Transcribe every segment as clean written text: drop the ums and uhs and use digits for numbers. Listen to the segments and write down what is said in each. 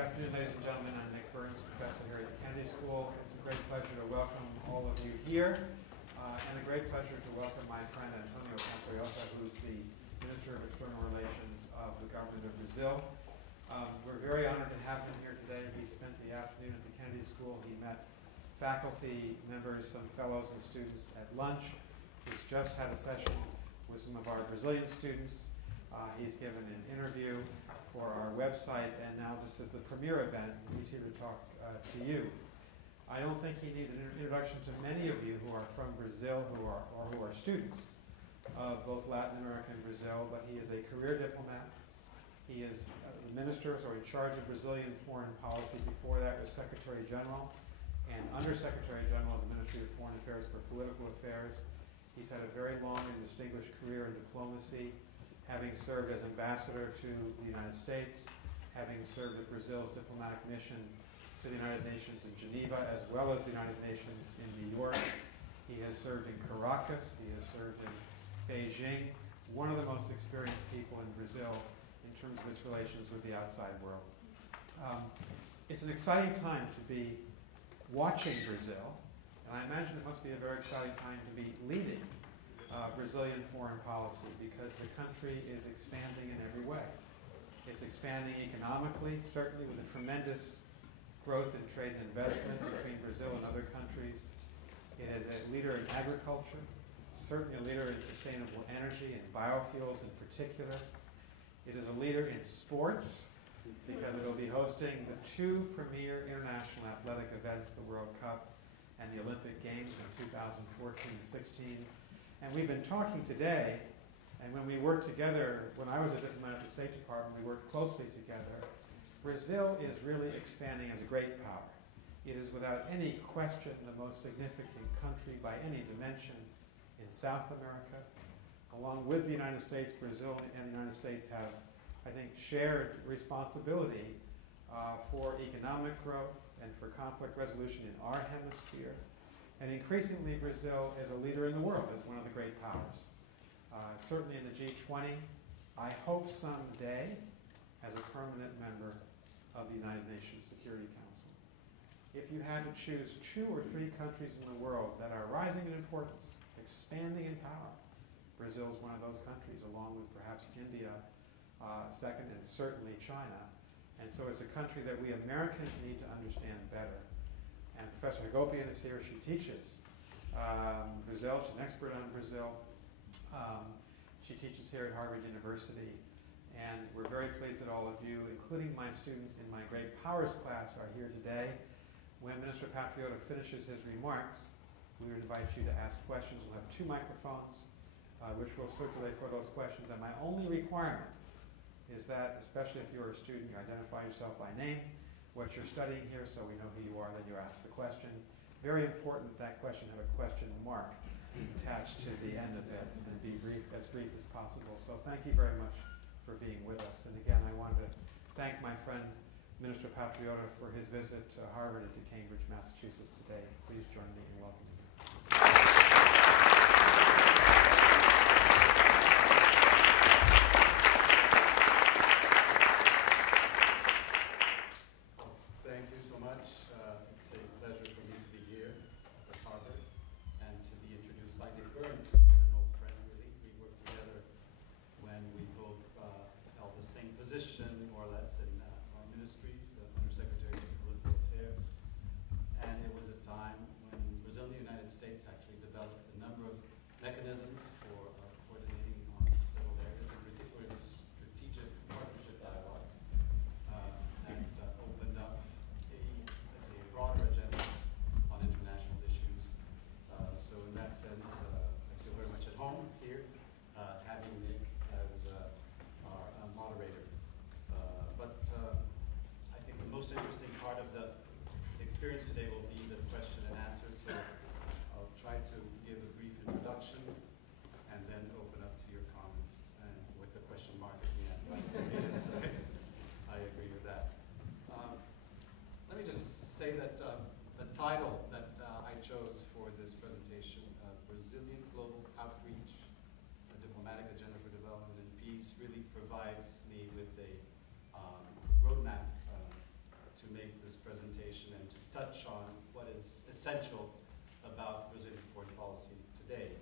afternoon, ladies and gentlemen. I'm Nick Burns, professor here at the Kennedy School. It's a great pleasure to welcome all of you here, and a great pleasure to welcome my friend Patriota, who's the Minister of External Relations of the government of Brazil. We're very honored to have him here today. He spent the afternoon at the Kennedy School. He met faculty members, some fellows and students at lunch. He's just had a session with some of our Brazilian students. He's given an interview for our website, and now this is the premiere event. He's here to talk to you. I don't think he needs an introduction to many of you who are from Brazil who are students of both Latin America and Brazil, but he is a career diplomat. He is the minister, so in charge of Brazilian foreign policy. Before that was Secretary General and Undersecretary General of the Ministry of Foreign Affairs for Political Affairs. He's had a very long and distinguished career in diplomacy, having served as ambassador to the United States, having served with Brazil's diplomatic mission to the United Nations in Geneva, as well as the United Nations in New York. He has served in Caracas. He has served in Beijing. One of the most experienced people in Brazil in terms of its relations with the outside world. It's an exciting time to be watching Brazil, and I imagine it must be a very exciting time to be leading Brazilian foreign policy, because the country is expanding in every way. It's expanding economically, certainly with a tremendous growth in trade and investment between Brazil and other countries. It is a leader in agriculture, certainly a leader in sustainable energy and biofuels in particular. It is a leader in sports, because it will be hosting the two premier international athletic events, the World Cup and the Olympic Games in 2014 and 16. And we've been talking today, and when we worked together, when I was a diplomat at the State Department, we worked closely together. Brazil is really expanding as a great power. It is without any question the most significant country by any dimension in South America. Along with the United States, Brazil and the United States have, I think, shared responsibility for economic growth and for conflict resolution in our hemisphere. And increasingly, Brazil is a leader in the world, as one of the great powers. Certainly in the G20, I hope someday as a permanent member of the United Nations Security Council. If you had to choose 2 or 3 countries in the world that are rising in importance, expanding in power, Brazil is one of those countries, along with perhaps India, second, and certainly China. And so it's a country that we Americans need to understand better. And Professor Hagopian is here. She teaches Brazil. She's an expert on Brazil. She teaches here at Harvard University. And we're very pleased that all of you, including my students in my Great Powers class, are here today. When Minister Patriota finishes his remarks, we would invite you to ask questions. We'll have 2 microphones, which will circulate for those questions. And my only requirement is that, especially if you're a student, you identify yourself by name, what you're studying here, so we know who you are, then you ask the question. Very important that question have a question mark attached to the end of it, and be brief as possible. So thank you very much for being with us. And again, I want to thank my friend, Minister Patriota, for his visit to Harvard and to Cambridge, Massachusetts today. Please join me in welcoming him. Today will be the question and answer, so I'll try to give a brief introduction and then open up to your comments, and with the question mark at the end. Yes, I agree with that. Let me just say that the title that I chose for this presentation, Brazilian Global Outreach, a Diplomatic Agenda for Development and Peace, really provides me with a roadmap presentation and to touch on what is essential about Brazilian foreign policy today.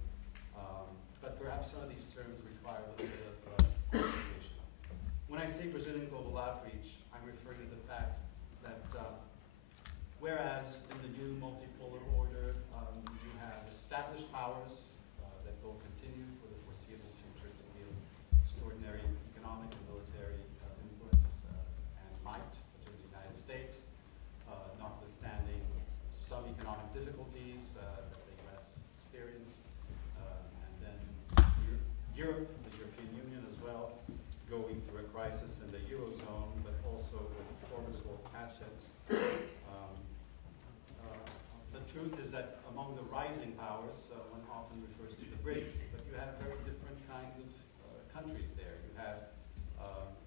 But perhaps some of these terms require a little bit of clarification. When I say Brazilian global outreach, I'm referring to the fact that whereas in the new multipolar order, you have established powers that will continue for the foreseeable future to wield extraordinary economic and military influence and might, such as the United States, notwithstanding some economic difficulties that the U.S. experienced, and then Europe, the European Union as well, going through a crisis in the Eurozone, but also with formidable assets. The truth is that among the rising powers, one often refers to the BRICS, but you have very different kinds of countries there. You have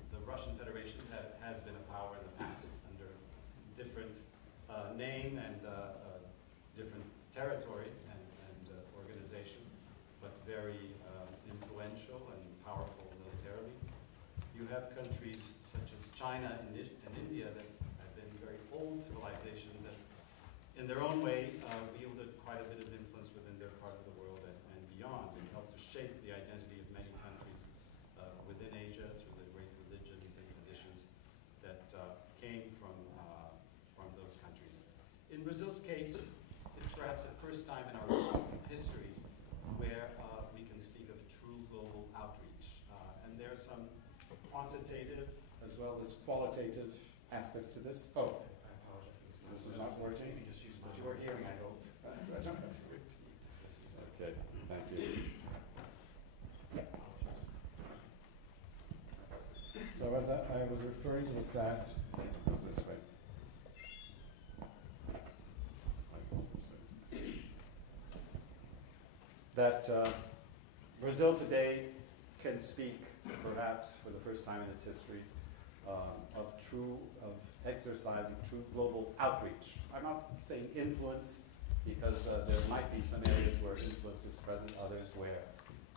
the Russian Federation that has been a power in the past under different name and different territory and organization, but very influential and powerful militarily. You have countries such as China and India that have been very old civilizations that in their own way wielded quite a bit of influence within their part of the world and beyond, and helped to shape the identity of many countries within Asia through the great religions and traditions that came from those countries. In Brazil's case, it's perhaps the first time in our history where we can speak of true global outreach. And there are some quantitative as well as qualitative aspects to this. Oh, I apologize. This is not working. But you are hearing, I hope. Okay, thank you. So as I was referring to the fact, this way. That Brazil today can speak, perhaps for the first time in its history, of exercising true global outreach. I'm not saying influence, because there might be some areas where influence is present, others where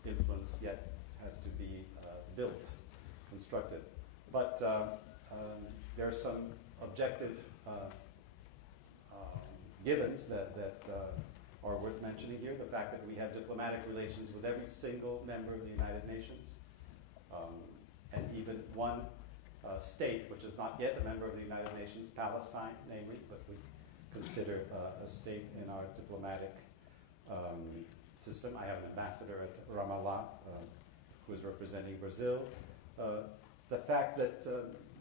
influence yet has to be built, constructed. But there are some objective givens that are worth mentioning here. The fact that we have diplomatic relations with every single member of the United Nations, and even one state which is not yet a member of the United Nations, Palestine, namely, but we consider a state in our diplomatic system. I have an ambassador at Ramallah who is representing Brazil. The fact that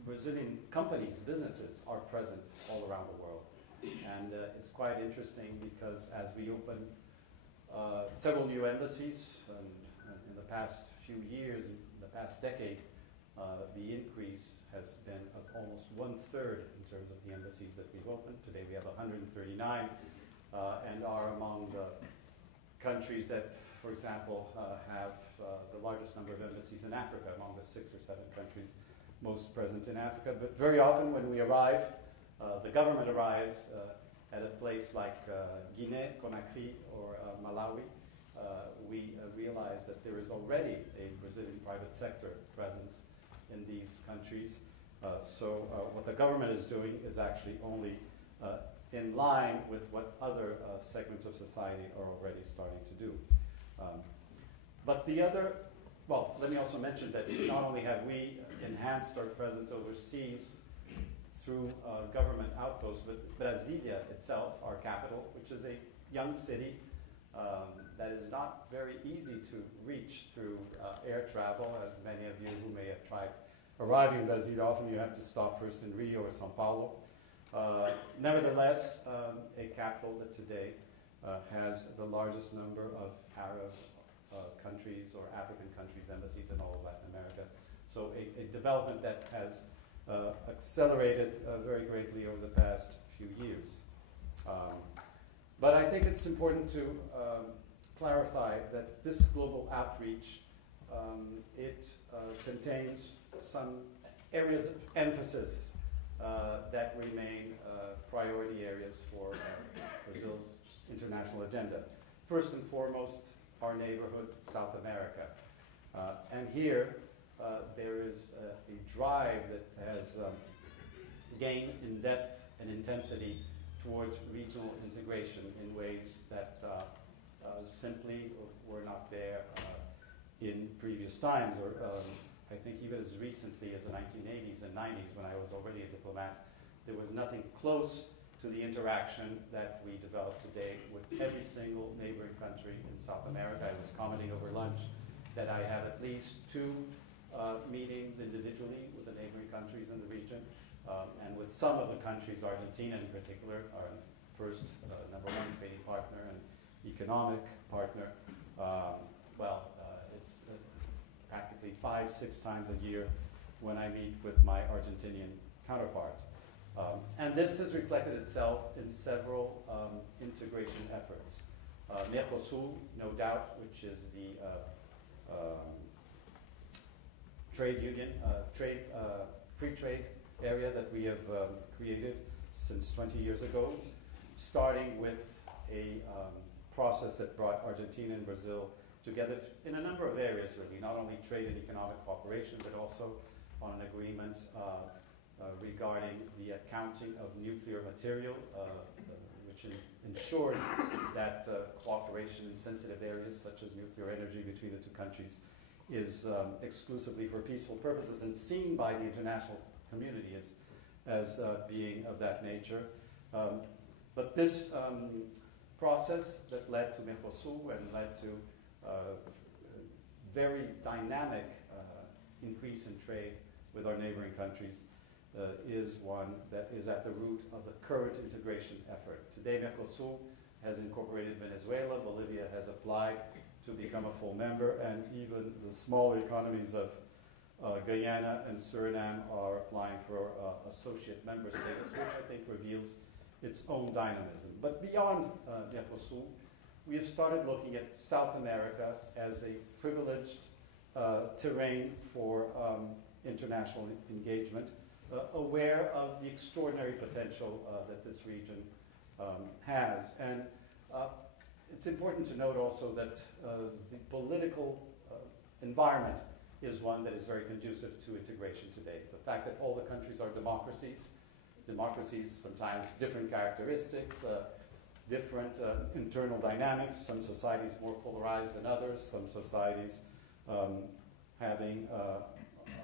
Brazilian companies, businesses, are present all around the world. And it's quite interesting because as we open several new embassies in the past few years, in the past decade, the increase has been of almost 1/3 in terms of the embassies that we've opened. Today we have 139 and are among the countries that, for example, have the largest number of embassies in Africa, among the 6 or 7 countries most present in Africa. But very often when we arrive, the government arrives at a place like Guinea, Conakry, or Malawi, we realize that there is already a Brazilian private sector presence in these countries. So what the government is doing is actually only in line with what other segments of society are already starting to do. But the other, well, let me also mention that not only have we enhanced our presence overseas through government outposts, but Brasilia itself, our capital, which is a young city that is not very easy to reach through air travel, as many of you who may have tried arriving in Brasilia, often you have to stop first in Rio or Sao Paulo. Nevertheless, a capital that today has the largest number of Arab countries or African countries, embassies in all of Latin America. So a development that has accelerated very greatly over the past few years. But I think it's important to clarify that this global outreach, it contains some areas of emphasis that remain priority areas for Brazil's international agenda. First and foremost, our neighborhood, South America. And here, there is a drive that has gained in depth and intensity towards regional integration in ways that simply were not there in previous times, or I think even as recently as the 1980s and 90s, when I was already a diplomat, there was nothing close to the interaction that we develop today with every single neighboring country in South America. I was commenting over lunch that I have at least 2 meetings individually with the neighboring countries in the region, and with some of the countries, Argentina in particular, our first #1 trading partner and economic partner. It's practically 5-6 times a year when I meet with my Argentinian counterpart. And this has reflected itself in several integration efforts. Mercosur, no doubt, which is the trade union, free trade area that we have created since 20 years ago, starting with a process that brought Argentina and Brazil together in a number of areas, really, not only trade and economic cooperation, but also on an agreement regarding the accounting of nuclear material, which ensured that cooperation in sensitive areas such as nuclear energy between the 2 countries is exclusively for peaceful purposes and seen by the international community as being of that nature. But this process that led to Mercosur and led to very dynamic increase in trade with our neighboring countries is one that is at the root of the current integration effort. Today, Mercosur has incorporated Venezuela. Bolivia has applied to become a full member, and even the smaller economies of Guyana and Suriname are applying for associate member status, which I think reveals its own dynamism. But beyond Mercosur, we have started looking at South America as a privileged terrain for international engagement, aware of the extraordinary potential that this region has. And it's important to note also that the political environment is one that is very conducive to integration today. The fact that all the countries are democracies sometimes different characteristics, different internal dynamics, some societies more polarized than others, some societies having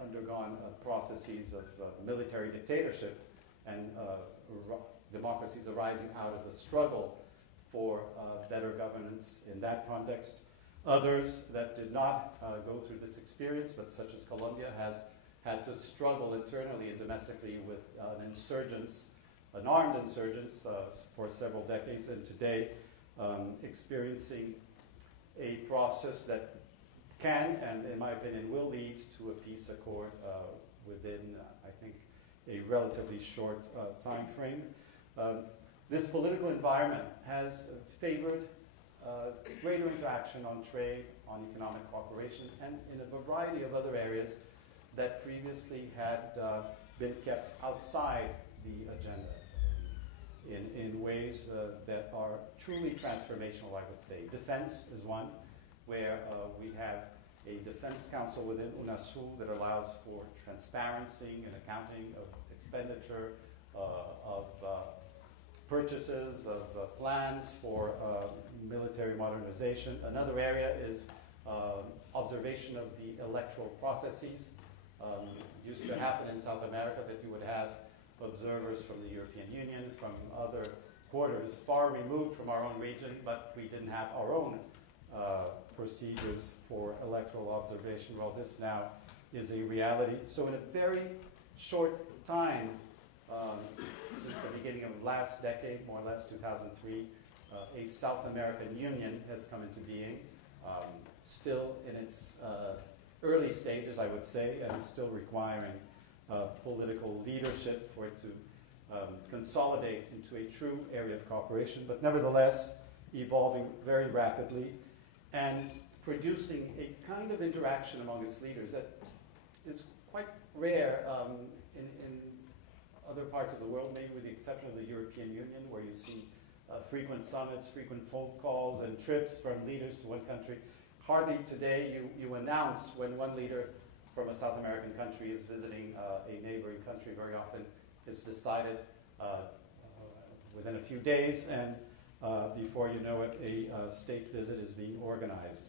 undergone processes of military dictatorship, and democracies arising out of the struggle for better governance in that context. Others that did not go through this experience, but such as Colombia, has had to struggle internally and domestically with an armed insurgence for several decades, and today experiencing a process that can, and in my opinion will, lead to a peace accord within, I think, a relatively short time frame. This political environment has favored greater interaction on trade, on economic cooperation, and in a variety of other areas that previously had been kept outside the agenda in ways that are truly transformational, I would say. Defense is one, where we have a defense council within UNASUR that allows for transparency and accounting of expenditure, of purchases, of plans for military modernization. Another area is observation of the electoral processes. It used to happen in South America that you would have observers from the European Union, from other quarters, far removed from our own region, but we didn't have our own procedures for electoral observation. Well, this now is a reality. So in a very short time, since the beginning of last decade, more or less 2003, a South American Union has come into being, still in its early stages, I would say, and still requiring political leadership for it to consolidate into a true area of cooperation, but nevertheless evolving very rapidly and producing a kind of interaction among its leaders that is quite rare in other parts of the world, maybe with the exception of the European Union, where you see frequent summits, frequent phone calls and trips from leaders to one country. Hardly today you announce when one leader from a South American country is visiting a neighboring country. Very often it's decided within a few days, and before you know it, a state visit is being organized.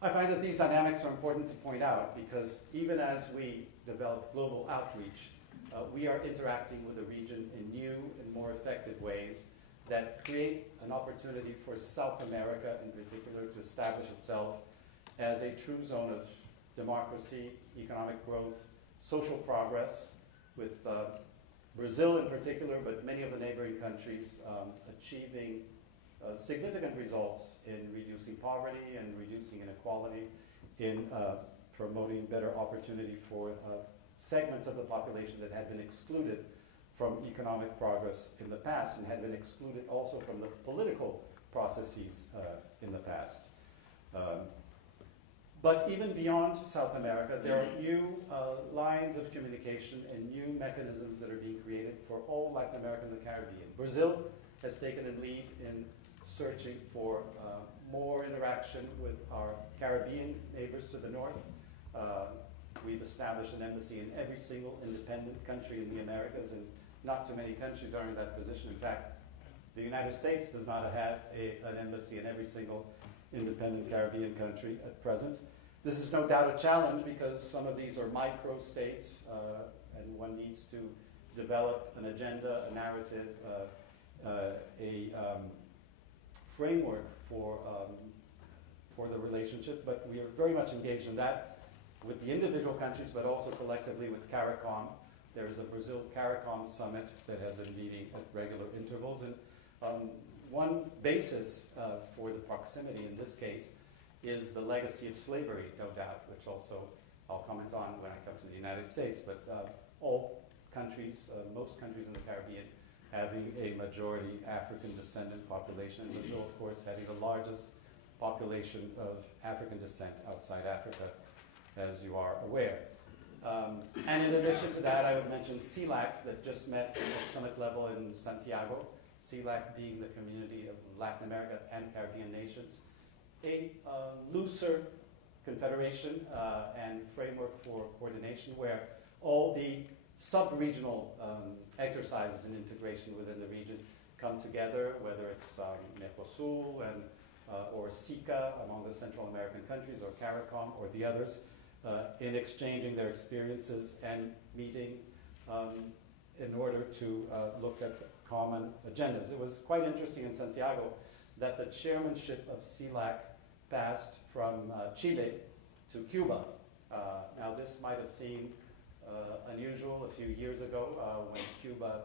I find that these dynamics are important to point out because even as we develop global outreach, we are interacting with the region in new and more effective ways that create an opportunity for South America in particular to establish itself as a true zone of democracy, economic growth, social progress, with Brazil in particular, but many of the neighboring countries achieving significant results in reducing poverty and reducing inequality, in promoting better opportunity for segments of the population that had been excluded from economic progress in the past and had been excluded also from the political processes in the past. But even beyond South America, there are new lines of communication and new mechanisms that are being created for all Latin America and the Caribbean. Brazil has taken a lead in searching for more interaction with our Caribbean neighbors to the north. We've established an embassy in every single independent country in the Americas, and not too many countries are in that position. In fact, the United States does not have an embassy in every single independent Caribbean country at present. This is no doubt a challenge because some of these are micro-states, and one needs to develop an agenda, a narrative, a framework for the relationship, but we are very much engaged in that with the individual countries, but also collectively with CARICOM. There is a Brazil CARICOM summit that has been meeting at regular intervals, and one basis for the proximity in this case is the legacy of slavery, no doubt, which also I'll comment on when I come to the United States, but all countries, most countries in the Caribbean, having a majority African descendant population, and Brazil, of course, having the largest population of African descent outside Africa, as you are aware. And in addition to that, I would mention CELAC that just met at summit level in Santiago, CELAC being the community of Latin America and Caribbean nations, a looser confederation and framework for coordination where all the sub-regional exercises and integration within the region come together, whether it's Mercosul and or SICA among the Central American countries, or CARICOM or the others, in exchanging their experiences and meeting in order to look at common agendas. It was quite interesting in Santiago that the chairmanship of CELAC passed from Chile to Cuba. Now this might have seemed unusual a few years ago when Cuba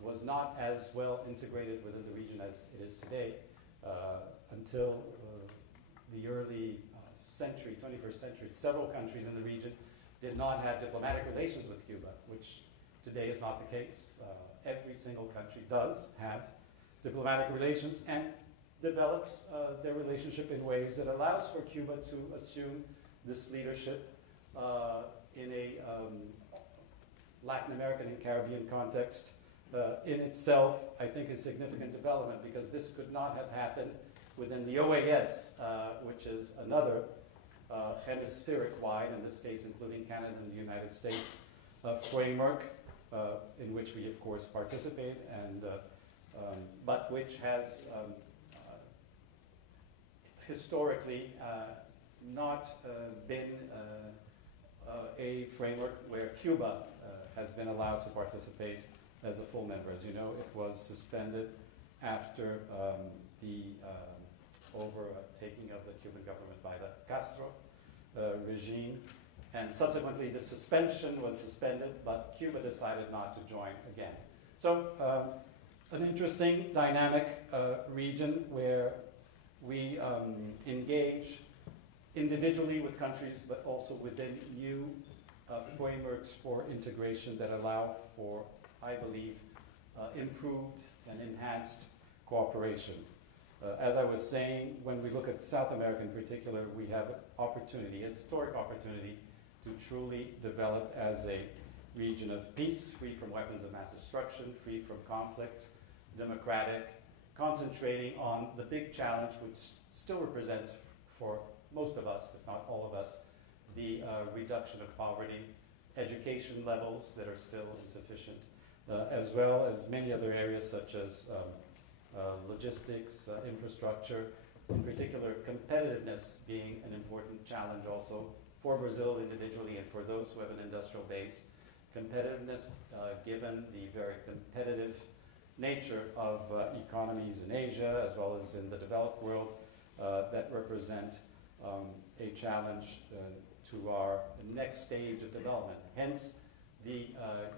was not as well integrated within the region as it is today, until the early century, 21st century. Several countries in the region did not have diplomatic relations with Cuba, which today is not the case. Every single country does have diplomatic relations and develops their relationship in ways that allows for Cuba to assume this leadership in a Latin American and Caribbean context. In itself, I think, is significant development because this could not have happened within the OAS, which is another hemispheric-wide, in this case including Canada and the United States, framework in which we, of course, participate, and but which has historically not been a framework where Cuba has been allowed to participate as a full member. As you know, it was suspended after the overtaking of the Cuban government by the Castro regime, and subsequently the suspension was suspended, but Cuba decided not to join again. So an interesting, dynamic region where we engage individually with countries, but also within new frameworks for integration that allow for, I believe, improved and enhanced cooperation. As I was saying, when we look at South America in particular, we have an opportunity, a historic opportunity, to truly develop as a region of peace, free from weapons of mass destruction, free from conflict, democratic, concentrating on the big challenge which still represents for most of us, if not all of us, the reduction of poverty, education levels that are still insufficient, as well as many other areas such as logistics, infrastructure, in particular competitiveness being an important challenge also for Brazil individually and for those who have an industrial base. Competitiveness, given the very competitive nature of economies in Asia as well as in the developed world that represent a challenge to our next stage of development. Hence, the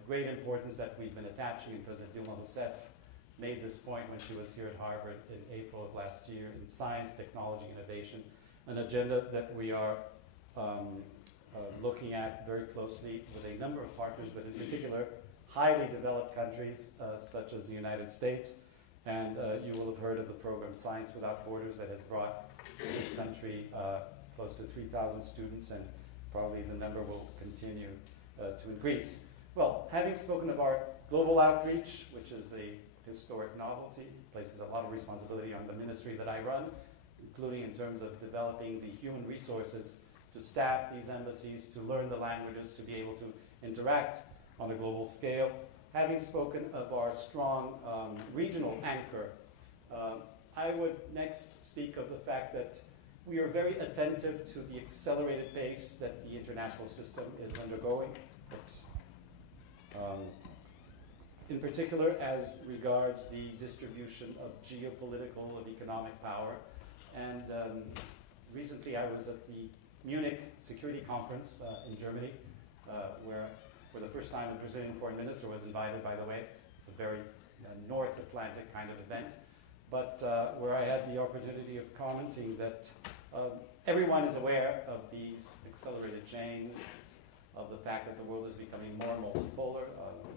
great importance that we've been attaching, and President Dilma Rousseff made this point when she was here at Harvard in April of last year, in science, technology, innovation, an agenda that we are looking at very closely with a number of partners, but in particular, highly developed countries such as the United States. And you will have heard of the program Science Without Borders that has brought to this country close to 3,000 students, and probably the number will continue to increase. Well, having spoken of our global outreach, which is a historic novelty, places a lot of responsibility on the ministry that I run, including in terms of developing the human resources to staff these embassies, to learn the languages, to be able to interact on a global scale. Having spoken of our strong regional anchor, I would next speak of the fact that we are very attentive to the accelerated pace that the international system is undergoing. In particular, as regards the distribution of geopolitical and economic power. And recently I was at the Munich Security Conference in Germany, where for the first time the Brazilian foreign minister was invited, by the way. It's a very North Atlantic kind of event, but where I had the opportunity of commenting that everyone is aware of these accelerated changes, of the fact that the world is becoming more multipolar.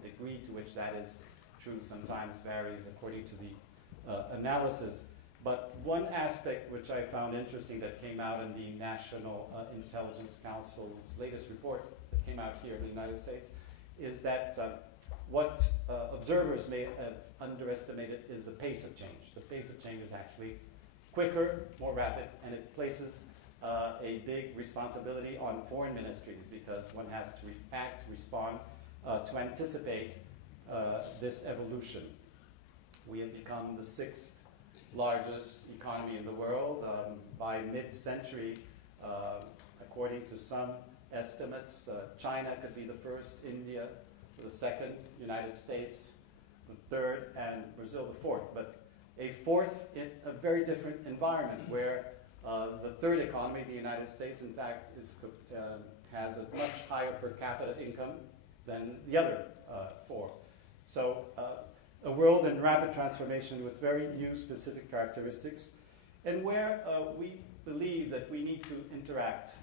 The degree to which that is true sometimes varies according to the analysis. But one aspect which I found interesting that came out in the National Intelligence Council's latest report that came out here in the United States is that what observers may have underestimated is the pace of change. The pace of change is actually quicker, more rapid, and it places a big responsibility on foreign ministries because one has to react, respond, to anticipate this evolution. We have become the 6th largest economy in the world. By mid-century, according to some estimates, China could be the first, India the second, United States the third, and Brazil the fourth. But a fourth in a very different environment where the third economy, the United States, in fact, has a much higher per capita income than the other four. So a world in rapid transformation with very new specific characteristics, and where we believe that we need to interact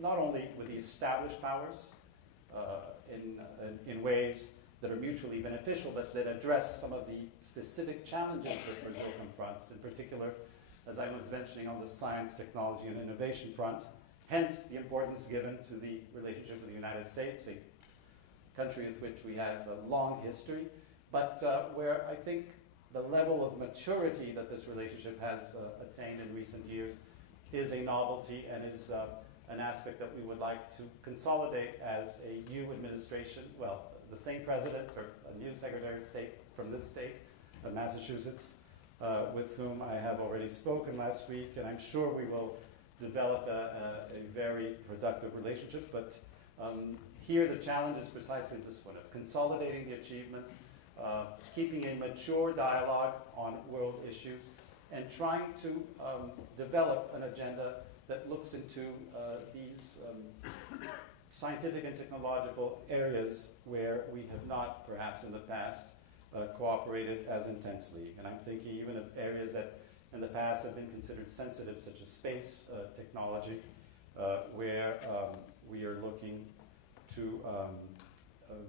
not only with the established powers in ways that are mutually beneficial, but that address some of the specific challenges that Brazil confronts, in particular, as I was mentioning, on the science, technology, and innovation front. Hence, the importance given to the relationship with the United States, a country with which we have a long history, but where I think the level of maturity that this relationship has attained in recent years is a novelty and is an aspect that we would like to consolidate as a new administration. Well, the same president or a new Secretary of State from this state, Massachusetts, with whom I have already spoken last week, and I'm sure we will develop a very productive relationship. But here the challenge is precisely this one, of consolidating the achievements, keeping a mature dialogue on world issues, and trying to develop an agenda that looks into these scientific and technological areas where we have not, perhaps in the past, cooperated as intensely. And I'm thinking even of areas that in the past have been considered sensitive, such as space technology, where we are looking to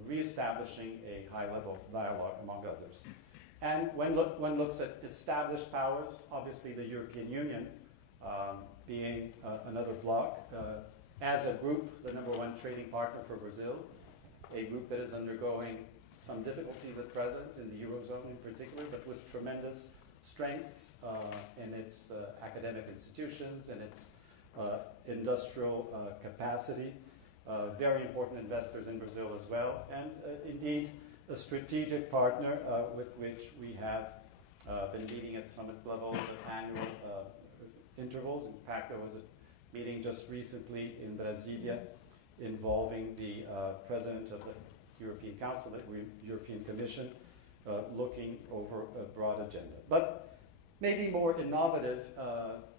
reestablishing a high-level dialogue, among others. And when one looks at established powers, obviously the European Union being another bloc, as a group, the #1 trading partner for Brazil, a group that is undergoing some difficulties at present in the Eurozone in particular, but with tremendous strengths in its academic institutions and its industrial capacity. Very important investors in Brazil as well, and indeed a strategic partner with which we have been meeting at summit levels at annual intervals. In fact, there was a meeting just recently in Brasilia involving the President of the European Council, the European Commission, looking over a broad agenda. But maybe more innovative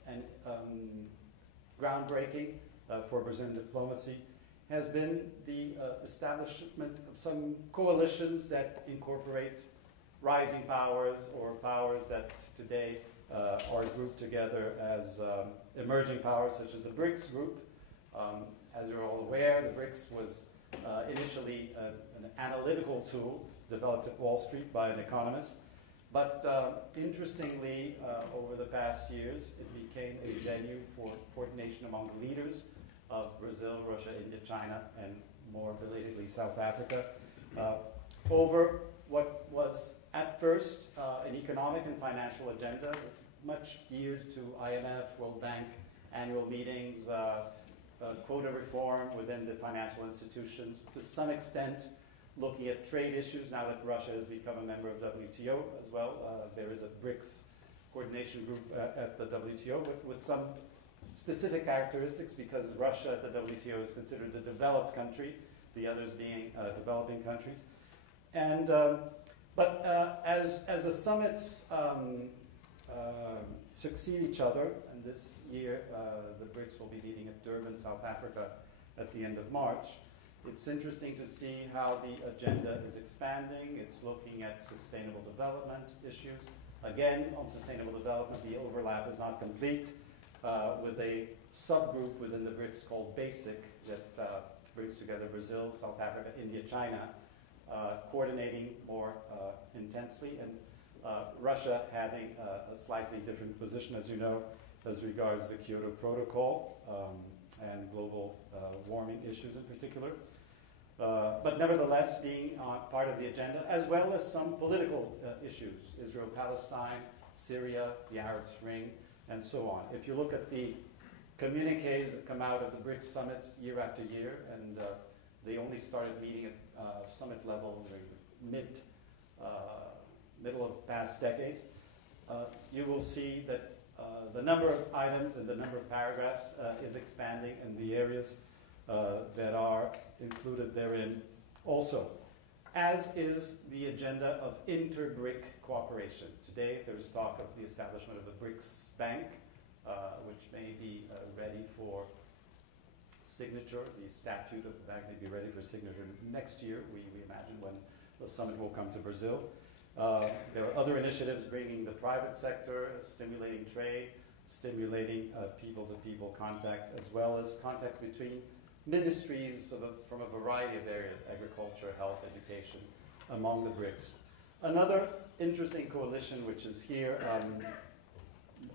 and groundbreaking for Brazilian diplomacy has been the establishment of some coalitions that incorporate rising powers or powers that today are grouped together as emerging powers, such as the BRICS group. As you're all aware, the BRICS was initially an analytical tool developed at Wall Street by an economist. But interestingly, over the past years, it became a venue for coordination among leaders of Brazil, Russia, India, China, and more belatedly South Africa, over what was at first an economic and financial agenda, much geared to IMF, World Bank annual meetings, quota reform within the financial institutions, to some extent looking at trade issues now that Russia has become a member of WTO as well. There is a BRICS coordination group at the WTO with some specific characteristics, because Russia at the WTO is considered a developed country, the others being developing countries. And but as the summits succeed each other, and this year the BRICS will be meeting at Durban, South Africa at the end of March, it's interesting to see how the agenda is expanding. It's looking at sustainable development issues. Again, on sustainable development, the overlap is not complete, with a subgroup within the BRICS called BASIC that brings together Brazil, South Africa, India, China, coordinating more intensely, and Russia having a slightly different position, as you know, as regards the Kyoto Protocol and global warming issues in particular. But nevertheless, being part of the agenda, as well as some political issues, Israel-Palestine, Syria, the Arab Spring, and so on. If you look at the communiques that come out of the BRICS summits year after year, and they only started meeting at summit level in the middle of past decade, you will see that the number of items and the number of paragraphs is expanding, and the areas that are included therein also, as is the agenda of inter-BRIC cooperation. Today there's talk of the establishment of the BRICS Bank, which may be ready for signature. The statute of the bank may be ready for signature next year, we imagine, when the summit will come to Brazil. There are other initiatives bringing the private sector, stimulating trade, stimulating people-to-people contacts, as well as contacts between ministries from a variety of areas: agriculture, health, education, among the BRICS. Another interesting coalition, which is here,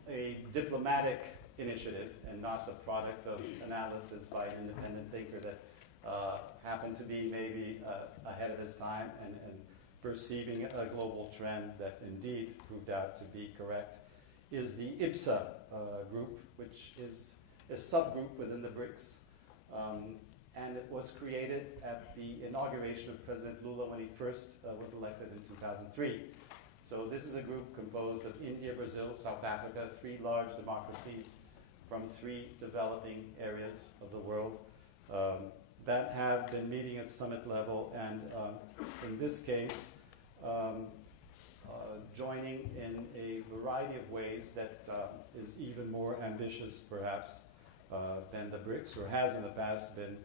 a diplomatic initiative and not the product of analysis by an independent thinker that happened to be maybe ahead of his time and perceiving a global trend that indeed proved out to be correct, is the IPSA group, which is a subgroup within the BRICS. And it was created at the inauguration of President Lula when he first was elected in 2003. So this is a group composed of India, Brazil, South Africa, three large democracies from three developing areas of the world that have been meeting at summit level, and in this case joining in a variety of ways that is even more ambitious perhaps than the BRICS, or has in the past been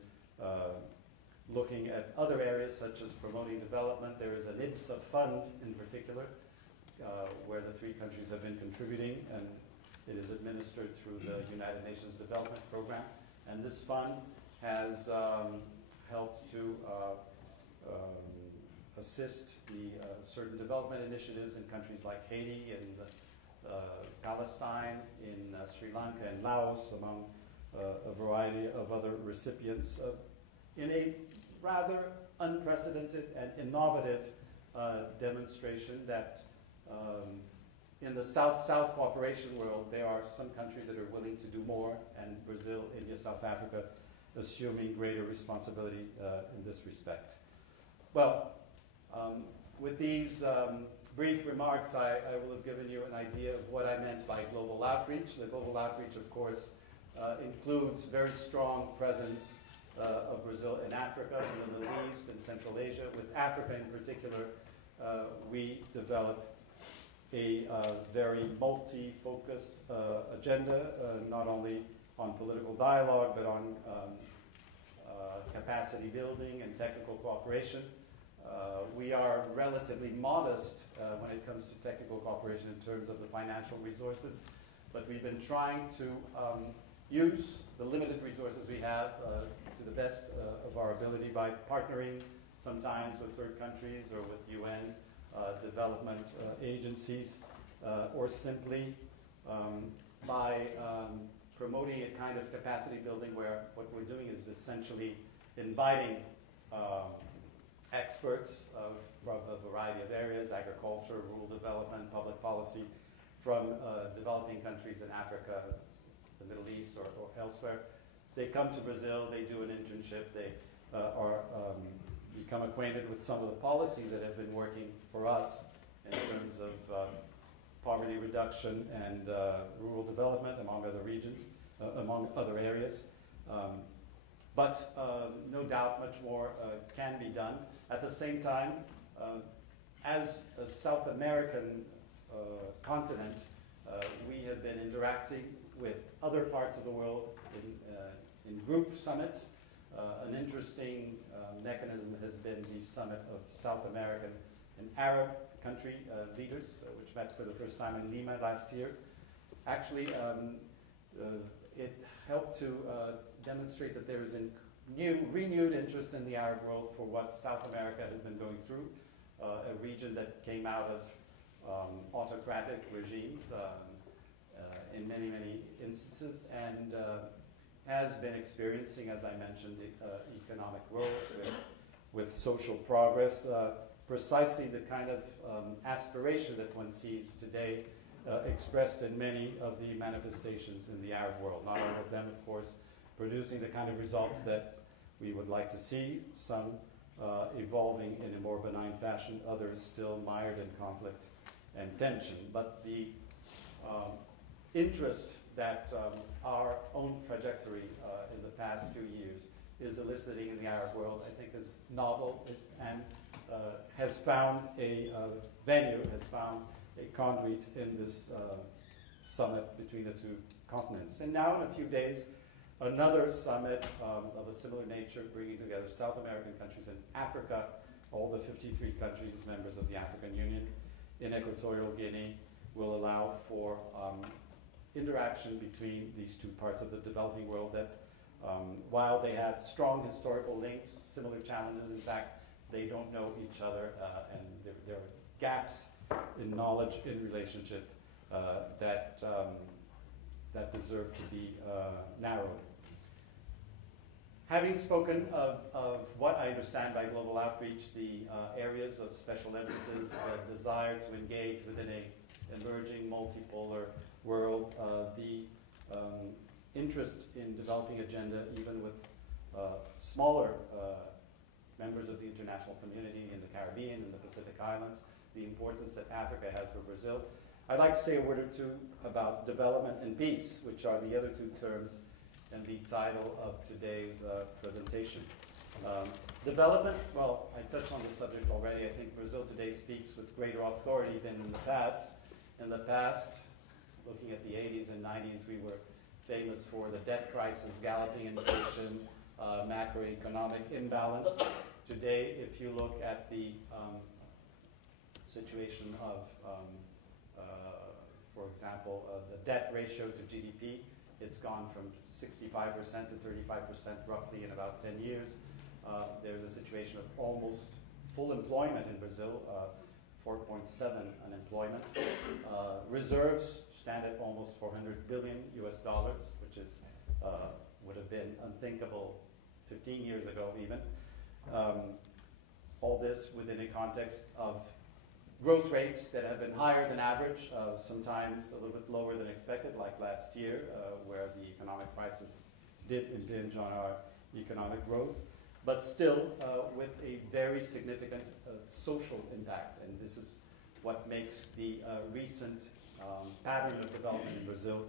looking at other areas such as promoting development. There is an IPSA fund in particular where the three countries have been contributing, and it is administered through the United Nations Development Program. And this fund has helped to assist the certain development initiatives in countries like Haiti and Palestine, in Sri Lanka and Laos, among a variety of other recipients, in a rather unprecedented and innovative demonstration that in the South-South cooperation world, there are some countries that are willing to do more, and Brazil, India, South Africa assuming greater responsibility in this respect. Well, With these brief remarks, I will have given you an idea of what I meant by global outreach. The global outreach, of course, includes very strong presence of Brazil in Africa, in the Middle East, in Central Asia. With Africa in particular, we develop a very multi-focused agenda, not only on political dialogue, but on capacity building and technical cooperation. We are relatively modest when it comes to technical cooperation in terms of the financial resources, but we've been trying to use the limited resources we have to the best of our ability by partnering sometimes with third countries or with UN development agencies, or simply by promoting a kind of capacity building where what we're doing is essentially inviting experts from a variety of areas, agriculture, rural development, public policy, from developing countries in Africa, the Middle East, or elsewhere. They come to Brazil, they do an internship, they become acquainted with some of the policies that have been working for us in terms of poverty reduction and rural development, among other regions, among other areas. But no doubt much more can be done. At the same time, as a South American continent, we have been interacting with other parts of the world in group summits. An interesting mechanism has been the summit of South American and Arab country leaders, which met for the first time in Lima last year. Actually, it helped to demonstrate that there is a renewed interest in the Arab world for what South America has been going through, a region that came out of autocratic regimes in many, many instances, and has been experiencing, as I mentioned, economic growth with social progress, precisely the kind of aspiration that one sees today expressed in many of the manifestations in the Arab world. Not all of them, of course, producing the kind of results that we would like to see, some evolving in a more benign fashion, others still mired in conflict and tension. But the interest that our own trajectory in the past few years is eliciting in the Arab world, I think, is novel and has found a venue, has found a conduit in this summit between the two continents. And now, in a few days, another summit of a similar nature, bringing together South American countries and Africa, all the 53 countries members of the African Union in Equatorial Guinea, will allow for interaction between these two parts of the developing world that, while they have strong historical links, similar challenges, in fact, they don't know each other, and there are gaps in knowledge, in relationship, that deserve to be narrowed. Having spoken of what I understand by global outreach, the areas of special emphasis, the desire to engage within an emerging multipolar world, the interest in developing agenda even with smaller members of the international community in the Caribbean and the Pacific Islands, the importance that Africa has for Brazil. I'd like to say a word or two about development and peace, which are the other two terms in the title of today's presentation. Development, well, I touched on this subject already. I think Brazil today speaks with greater authority than in the past. In the past, looking at the 80s and 90s, we were famous for the debt crisis, galloping inflation, macroeconomic imbalance. Today, if you look at the situation of, for example, the debt ratio to GDP, it's gone from 65% to 35% roughly in about 10 years. There's a situation of almost full employment in Brazil, 4.7 unemployment. Reserves stand at almost $400 billion US, which is would have been unthinkable 15 years ago even. All this within a context of growth rates that have been higher than average, sometimes a little bit lower than expected, like last year, where the economic crisis did impinge on our economic growth. but still with a very significant social impact. And this is what makes the recent pattern of development in Brazil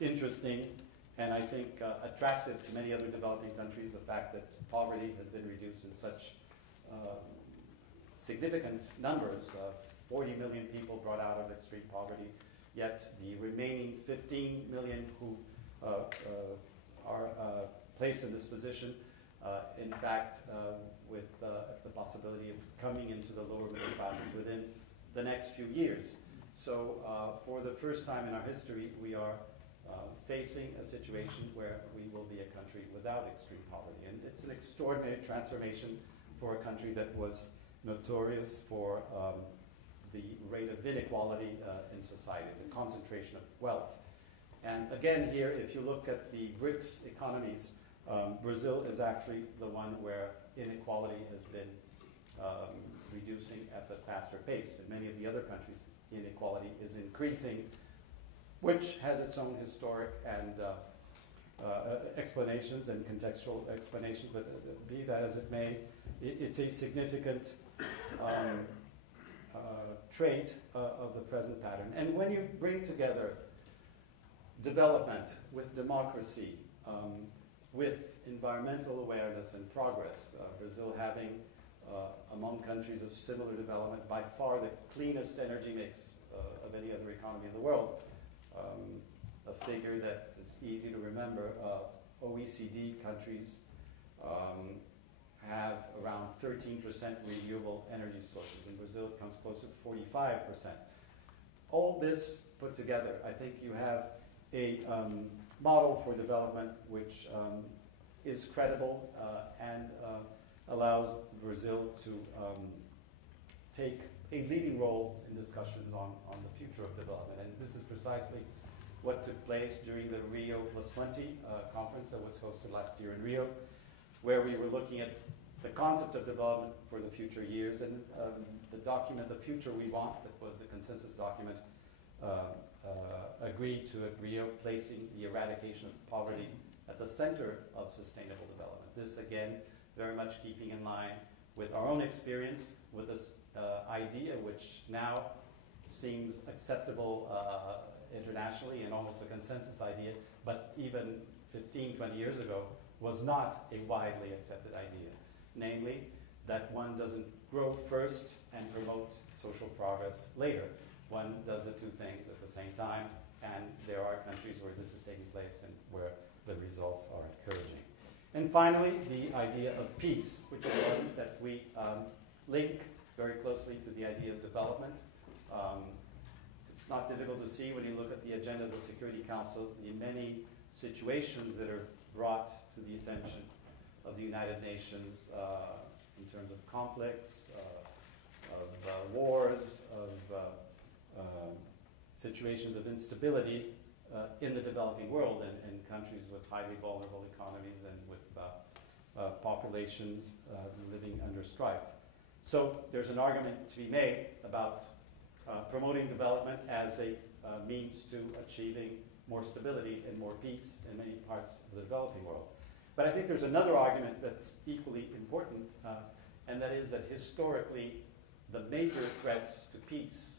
interesting and I think attractive to many other developing countries, the fact that poverty has been reduced in such significant numbers, 40 million people brought out of extreme poverty, yet the remaining 15 million who are placed in this position, in fact, with the possibility of coming into the lower middle classes within the next few years. So for the first time in our history, we are facing a situation where we will be a country without extreme poverty. And it's an extraordinary transformation for a country that was notorious for the rate of inequality in society, the concentration of wealth. And again here, if you look at the BRICS economies, Brazil is actually the one where inequality has been reducing at the faster pace. In many of the other countries, inequality is increasing, which has its own historic and explanations and contextual explanations, but be that as it may, it's a significant trait of the present pattern. And when you bring together development with democracy, with environmental awareness and progress, Brazil having, among countries of similar development, by far the cleanest energy mix of any other economy in the world, a figure that is easy to remember, OECD countries have around 13% renewable energy sources. In Brazil, it comes close to 45%. All this put together, I think you have a model for development which is credible and allows Brazil to take a leading role in discussions on the future of development. And this is precisely what took place during the Rio +20 conference that was hosted last year in Rio, where we were looking at the concept of development for the future years, and the document, The Future We Want, that was a consensus document, agreed to at Rio, placing the eradication of poverty at the center of sustainable development. This, again, very much keeping in line with our own experience, with this idea which now seems acceptable internationally and almost a consensus idea, but even 15, 20 years ago was not a widely accepted idea. Namely, that one doesn't grow first and promote social progress later. One does the two things at the same time, and there are countries where this is taking place and where the results are encouraging. And finally, the idea of peace, which is one that we link very closely to the idea of development. It's not difficult to see when you look at the agenda of the Security Council, the many situations that are brought to the attention of the United Nations in terms of conflicts, of wars, of situations of instability in the developing world and countries with highly vulnerable economies and with populations living under strife. So there's an argument to be made about promoting development as a means to achieving more stability and more peace in many parts of the developing world. But I think there's another argument that's equally important, and that is that historically the major threats to peace,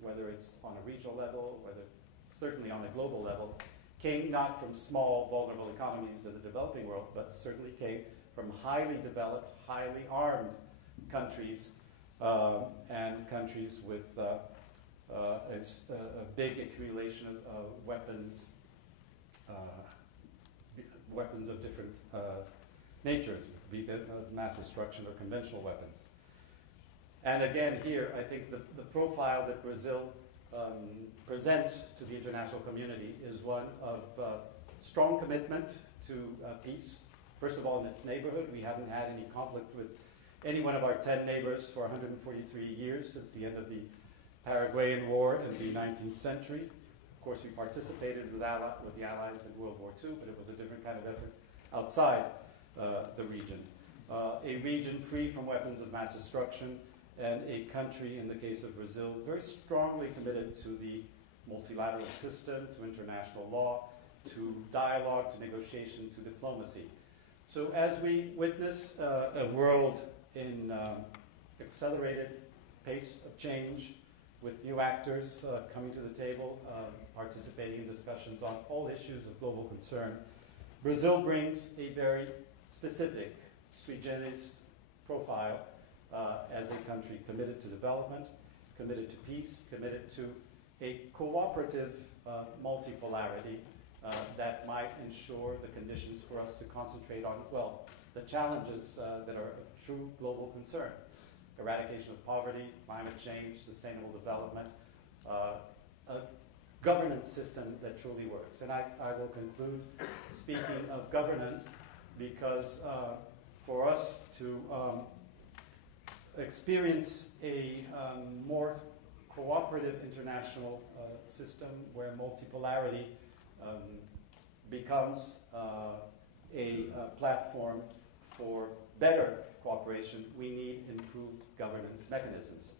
whether it's on a regional level, whether certainly on a global level, came not from small, vulnerable economies of the developing world, but certainly came from highly developed, highly armed countries, and countries with a big accumulation of weapons, weapons of different nature, be they mass destruction or conventional weapons. And again, here, I think the profile that Brazil presents to the international community is one of strong commitment to peace. First of all, in its neighborhood, we haven't had any conflict with any one of our 10 neighbors for 143 years since the end of the Paraguayan War in the 19th century. Of course, we participated with the Allies in World War II, but it was a different kind of effort outside the region. A region free from weapons of mass destruction, and a country, in the case of Brazil, very strongly committed to the multilateral system, to international law, to dialogue, to negotiation, to diplomacy. So as we witness a world in accelerated pace of change, with new actors coming to the table, participating in discussions on all issues of global concern, Brazil brings a very specific sui generis profile as a country committed to development, committed to peace, committed to a cooperative multipolarity that might ensure the conditions for us to concentrate on, well, the challenges that are of true global concern. Eradication of poverty, climate change, sustainable development, a governance system that truly works. And I will conclude speaking of governance because for us to experience a more cooperative international system where multipolarity becomes a platform for better cooperation, we need improved governance mechanisms.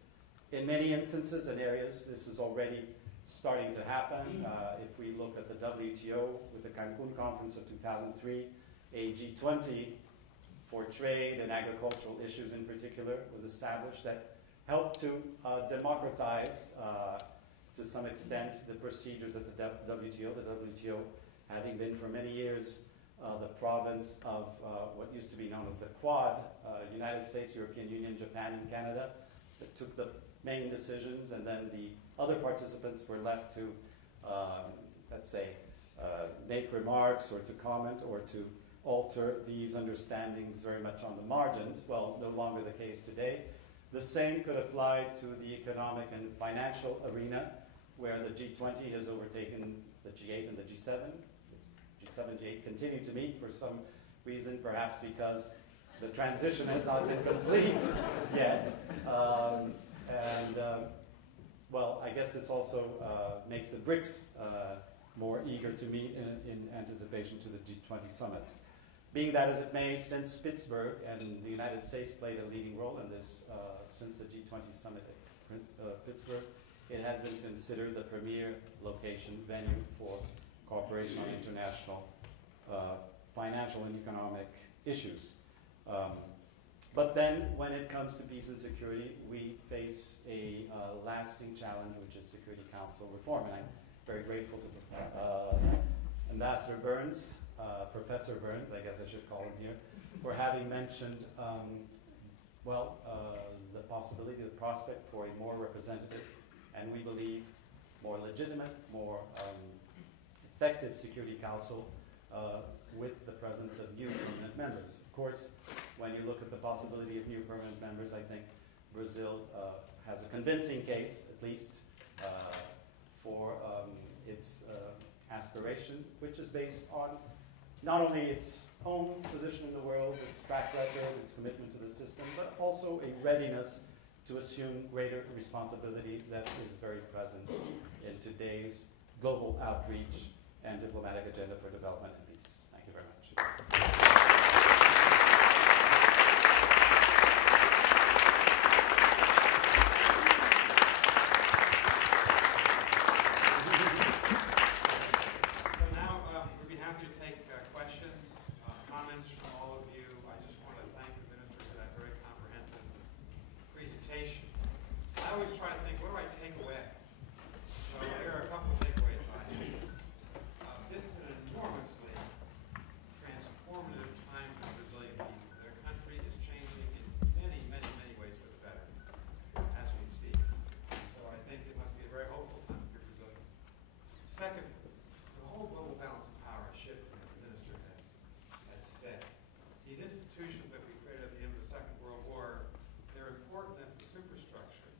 In many instances and areas, this is already starting to happen. If we look at the WTO with the Cancun Conference of 2003, a G20 for trade and agricultural issues in particular was established that helped to democratize to some extent the procedures at the WTO. The WTO having been for many years the province of what used to be known as the Quad, United States, European Union, Japan, and Canada, that took the main decisions, and then the other participants were left to, let's say, make remarks or to comment or to alter these understandings very much on the margins. Well, no longer the case today. The same could apply to the economic and financial arena, where the G20 has overtaken the G8 and the G7. G7, G8 continue to meet for some reason, perhaps because the transition has not been complete yet. Well, I guess this also makes the BRICS more eager to meet in anticipation to the G20 summits. Being that as it may, since Pittsburgh, and the United States played a leading role in this since the G20 summit at Pittsburgh, it has been considered the premier location venue for cooperation on international financial and economic issues. But then, when it comes to peace and security, we face a lasting challenge, which is Security Council reform. And I'm very grateful to Ambassador Burns, Professor Burns, I guess I should call him here, for having mentioned, the possibility, the prospect for a more representative, and we believe more legitimate, more effective Security Council with the presence of new permanent members. Of course, when you look at the possibility of new permanent members, I think Brazil has a convincing case, at least, for its aspiration, which is based on not only its own position in the world, its track record, its commitment to the system, but also a readiness to assume greater responsibility that is very present in today's global outreach and diplomatic agenda for development and peace. Thank you very much. I always try to think, what do I take away? So here are a couple of takeaways I have. This is an enormously transformative time for the Brazilian people. Their country is changing in many, many, many ways for the better as we speak. So I think it must be a very hopeful time for Brazil. Second, the whole global balance of power is shifting, as the minister has said. These institutions that we created at the end of the Second World War, they're important as the superstructure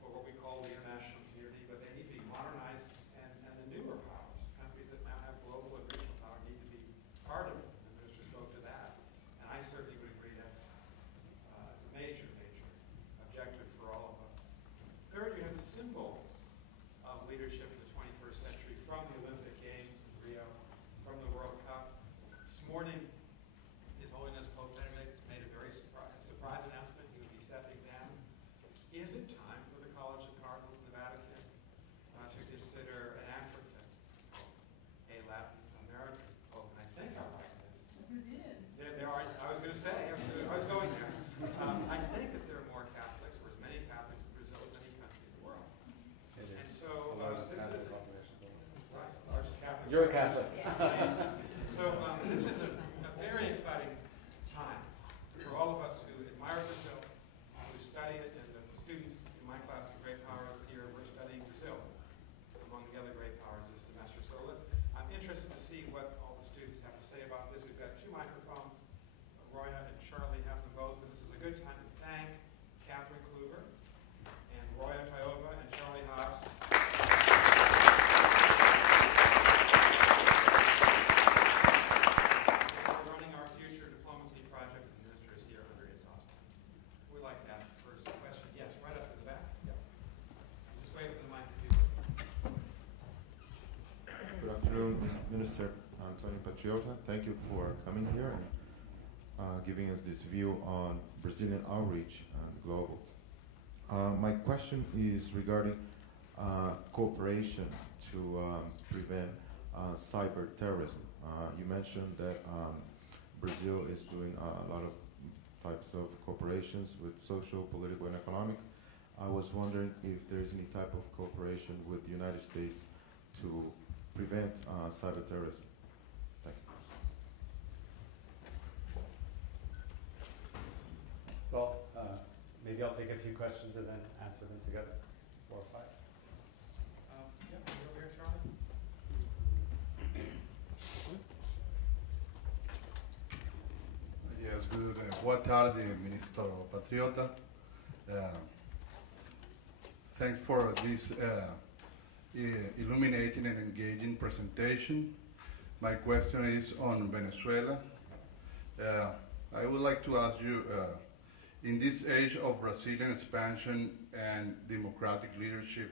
for what we call the international community, but they need to be modernized, and the newer powers, countries that now have global and regional power, need to be part of it. The minister spoke to that, and I certainly would agree that's a major, major objective for all of us. Third, you have the symbols of leadership in the 21st century, from the Olympic Games in Rio, from the World Cup. This morning, His Holiness Pope Benedict made a very surprise announcement. He would be stepping down. Is it time for the College of Cardinals in the Vatican to consider an African pope, a Latin American pope? And I think our right is You're a Catholic. So this is a very exciting time for all of us who admire Brazil, who study it, and the students in my class of great powers here, we're studying Brazil among the other great powers this semester. So I'm interested to see what all the students have to say about this. We've got two microphones. Roya and Charlie have them both, and this is a good time to thank Catherine Kluver and Roya Tayova and Charlie Hobbs. We're running our future diplomacy project, and the minister is here under its auspices. We'd like to ask the first question. Yes, right up to the back. Yep. Just wait for the mic to be there. Good afternoon, Minister Antonio Patriota. Thank you for coming here and giving us this view on Brazilian outreach and global. My question is regarding cooperation to prevent cyber terrorism. You mentioned that Brazil is doing a lot of types of cooperations with social, political, and economic. I was wondering if there is any type of cooperation with the United States to prevent cyber terrorism. Thank you. Well, maybe I'll take a few questions and then answer them together. 4 or 5. Yep, over here, Charlie. Yes, good. Boa tarde, Ministro Patriota. Thanks for this illuminating and engaging presentation. My question is on Venezuela. I would like to ask you, in this age of Brazilian expansion and democratic leadership,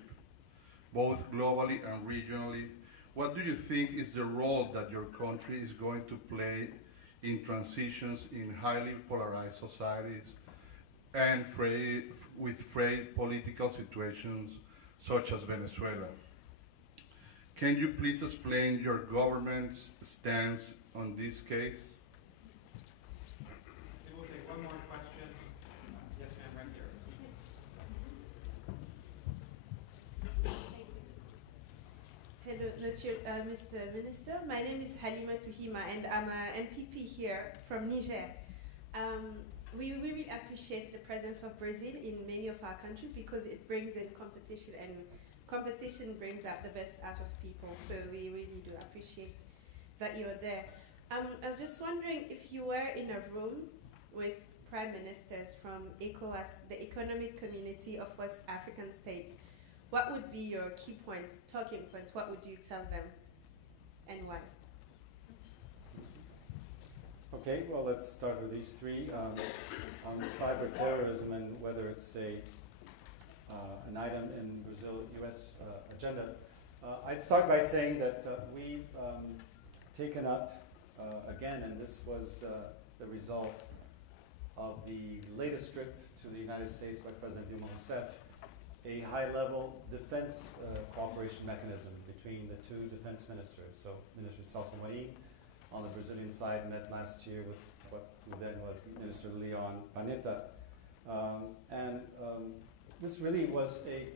both globally and regionally, what do you think is the role that your country is going to play in transitions in highly polarized societies and with frayed political situations such as Venezuela? Can you please explain your government's stance on this case? We'll take one more question. Yes, ma'am, right here. Hello, Mr. Minister. My name is Halima Tuhima, and I'm an MPP here from Niger. We really appreciate the presence of Brazil in many of our countries because it brings in competition, and competition brings out the best out of people. So we really do appreciate that you're there. I was just wondering if you were in a room with prime ministers from ECOWAS, the Economic Community of West African States, what would be your key points, talking points? What would you tell them and why? Okay, well, let's start with these three. On cyber terrorism and whether it's an item in Brazil-US agenda, I'd start by saying that we've taken up, again, and this was the result of the latest trip to the United States by President Dilma Rousseff, a high-level defense cooperation mechanism between the two defense ministers. So Minister Salsomaí on the Brazilian side met last year with what then was Minister Leon Panetta. This really was a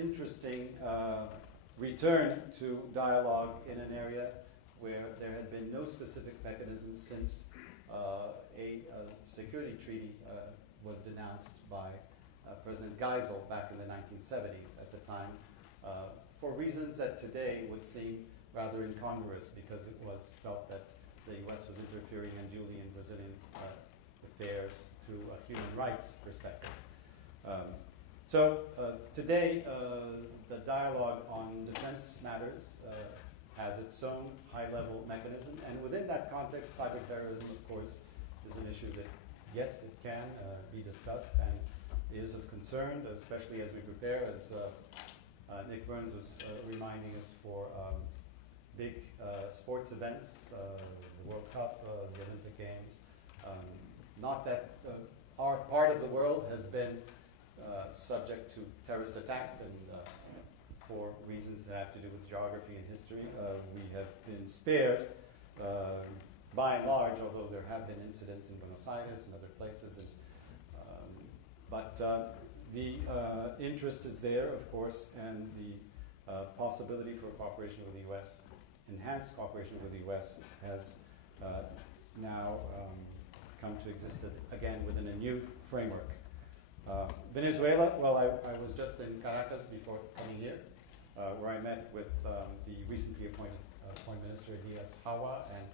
interesting return to dialogue in an area where there had been no specific mechanism since a security treaty was denounced by President Geisel back in the 1970s at the time, for reasons that today would seem rather incongruous, because it was felt that the U.S. was interfering unduly in Brazilian affairs through a human rights perspective. Today, the dialogue on defense matters has its own high-level mechanism, and within that context, cyber terrorism, of course, is an issue that, yes, it can be discussed and is of concern, especially as we prepare, as Nick Burns was reminding us, for big sports events, the World Cup, the Olympic Games. Not that our part of the world has been subject to terrorist attacks, and for reasons that have to do with geography and history, we have been spared by and large, although there have been incidents in Buenos Aires and other places. And, but the interest is there, of course, and the possibility for cooperation with the U.S. enhanced cooperation with the U.S. has now come to exist again within a new framework. Venezuela, well, I was just in Caracas before coming here, where I met with the recently appointed Foreign Minister Diaz Hawa, and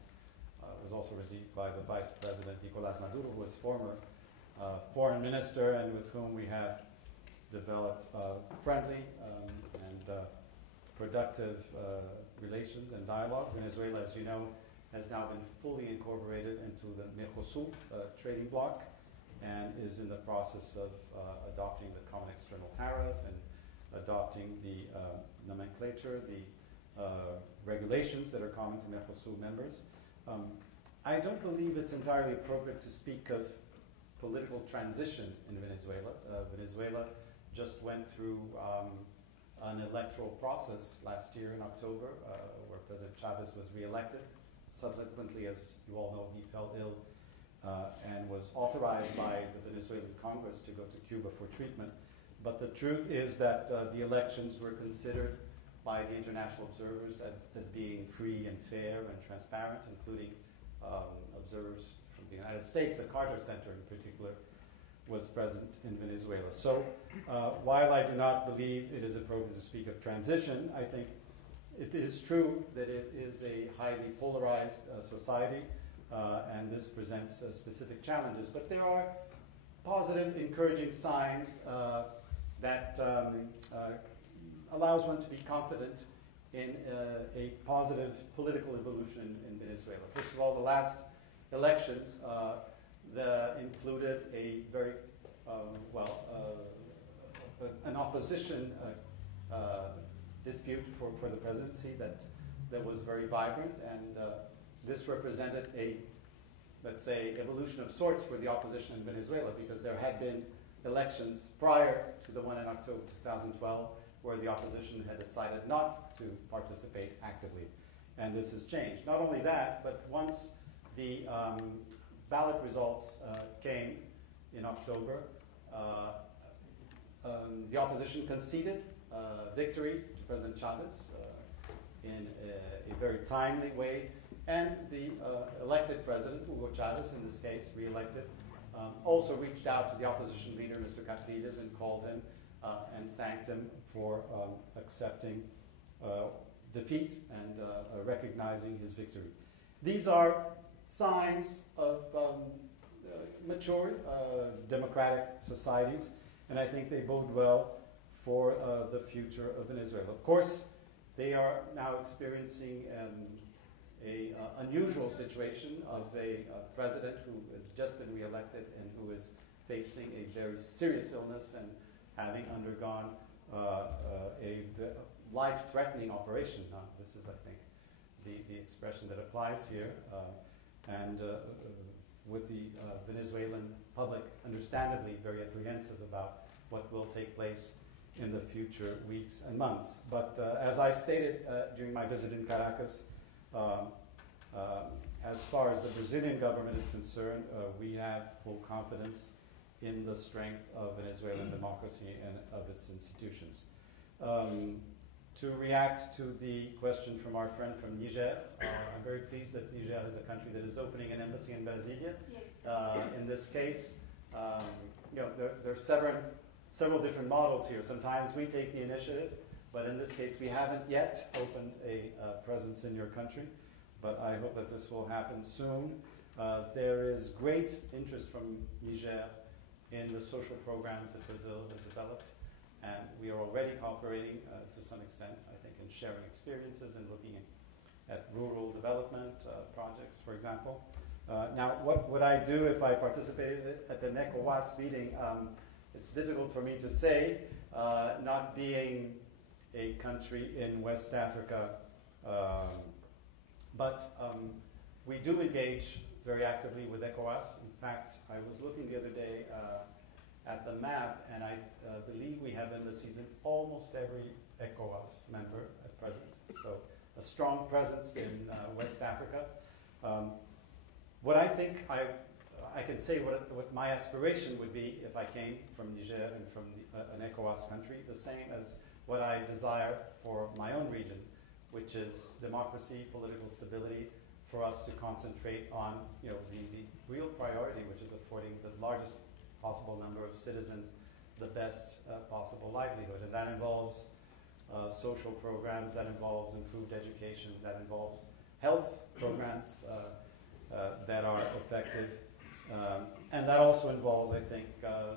was also received by the Vice President Nicolás Maduro, who was former Foreign Minister, and with whom we have developed friendly and productive relations and dialogue. Venezuela, as you know, has now been fully incorporated into the Mercosur trading bloc, and is in the process of adopting the common external tariff and adopting the nomenclature, the regulations that are common to Mercosur members. I don't believe it's entirely appropriate to speak of political transition in Venezuela. Venezuela just went through an electoral process last year in October, where President Chavez was re-elected. Subsequently, as you all know, he fell ill and was authorized by the Venezuelan Congress to go to Cuba for treatment. But the truth is that the elections were considered by the international observers as being free and fair and transparent, including observers from the United States. The Carter Center in particular was present in Venezuela. So while I do not believe it is appropriate to speak of transition, I think it is true that it is a highly polarized society, and this presents specific challenges. But there are positive, encouraging signs that allows one to be confident in a positive political evolution in Venezuela. First of all, the last elections included a very, an opposition dispute for the presidency that was very vibrant, and this represented a, let's say, evolution of sorts for the opposition in Venezuela, because there had been elections prior to the one in October 2012 where the opposition had decided not to participate actively, and this has changed. Not only that, but once the ballot results came in October, the opposition conceded victory to President Chavez in a very timely way, and the elected president, Hugo Chavez in this case, re-elected, also reached out to the opposition leader, Mr. Capriles, and called him and thanked him for accepting defeat and recognizing his victory. These are signs of mature democratic societies, and I think they bode well for the future of Venezuela. Of course, they are now experiencing an unusual situation of a president who has just been re-elected and who is facing a very serious illness and having undergone a life-threatening operation. This is, I think, the expression that applies here. And with the Venezuelan public understandably very apprehensive about what will take place in the future weeks and months. But as I stated during my visit in Caracas, as far as the Brazilian government is concerned, we have full confidence in the strength of Venezuelan democracy and of its institutions. To react to the question from our friend from Niger, I'm very pleased that Niger is a country that is opening an embassy in Brasilia. Yes. In this case, there are several different models here. Sometimes we take the initiative, but in this case we haven't yet opened a presence in your country, but I hope that this will happen soon. There is great interest from Niger in the social programs that Brazil has developed, and we are already cooperating to some extent, I think, in sharing experiences and looking at rural development projects, for example. Now, what would I do if I participated at the ECOWAS meeting? It's difficult for me to say, not being a country in West Africa, but we do engage very actively with ECOWAS. In fact, I was looking the other day at the map, and I believe we have embassies in almost every ECOWAS member at present. So a strong presence in West Africa. What I think I can say what my aspiration would be if I came from Niger and from an ECOWAS country, the same as what I desire for my own region, which is democracy, political stability, for us to concentrate on the real priority, which is affording the largest possible number of citizens the best possible livelihood. And that involves social programs, that involves improved education, that involves health programs that are effective. And that also involves, I think,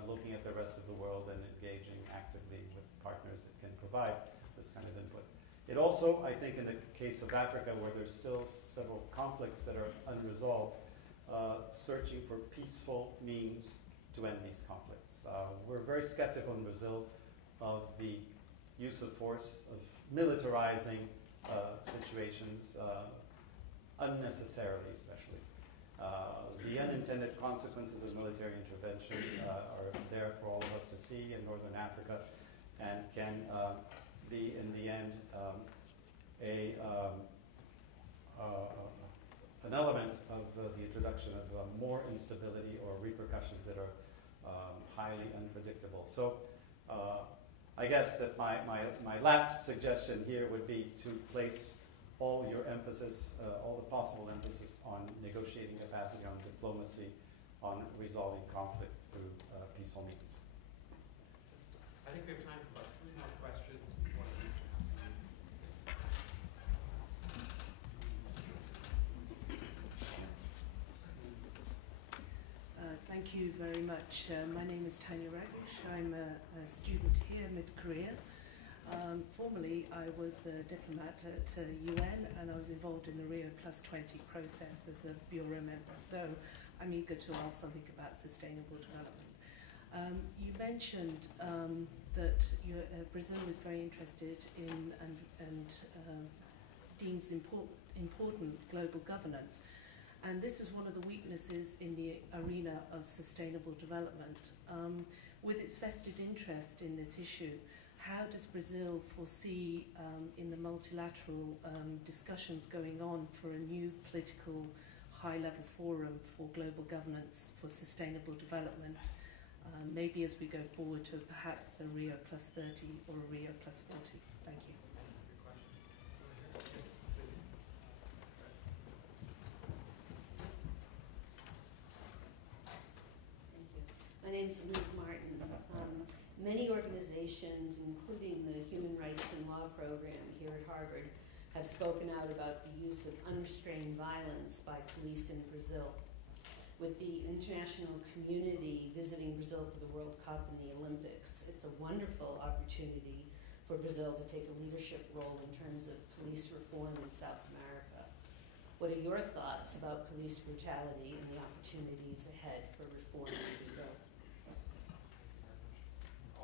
looking at the rest of the world and engaging actively with partners that can provide this kind of input. It also, I think, in the case of Africa, where there's still several conflicts that are unresolved, searching for peaceful means to end these conflicts. We're very skeptical in Brazil of the use of force, of militarizing situations unnecessarily, especially. The unintended consequences of military intervention are there for all of us to see in Northern Africa, and can be, in the end, an element of the introduction of more instability or repercussions that are highly unpredictable. So I guess that my last suggestion here would be to place all your emphasis, all the possible emphasis on negotiating capacity, on diplomacy, on resolving conflicts through peaceful means. I think we have time for about 3 more questions before the region has to leave. Thank you very much. My name is Tanya Ragush. I'm a student here, mid-career. Formerly, I was a diplomat at UN, and I was involved in the Rio +20 process as a bureau member. So I'm eager to ask something about sustainable development. You mentioned that Brazil is very interested in and deems important global governance. And this is one of the weaknesses in the arena of sustainable development. With its vested interest in this issue, how does Brazil foresee in the multilateral discussions going on for a new political high-level forum for global governance for sustainable development, maybe as we go forward to perhaps a Rio +30 or a Rio +40? Thank you. My name is Liz Martin. Many organizations, including the Human Rights and Law Program here at Harvard, have spoken out about the use of unrestrained violence by police in Brazil. With the international community visiting Brazil for the World Cup and the Olympics, it's a wonderful opportunity for Brazil to take a leadership role in terms of police reform in South America. What are your thoughts about police brutality and the opportunities ahead for reform in Brazil?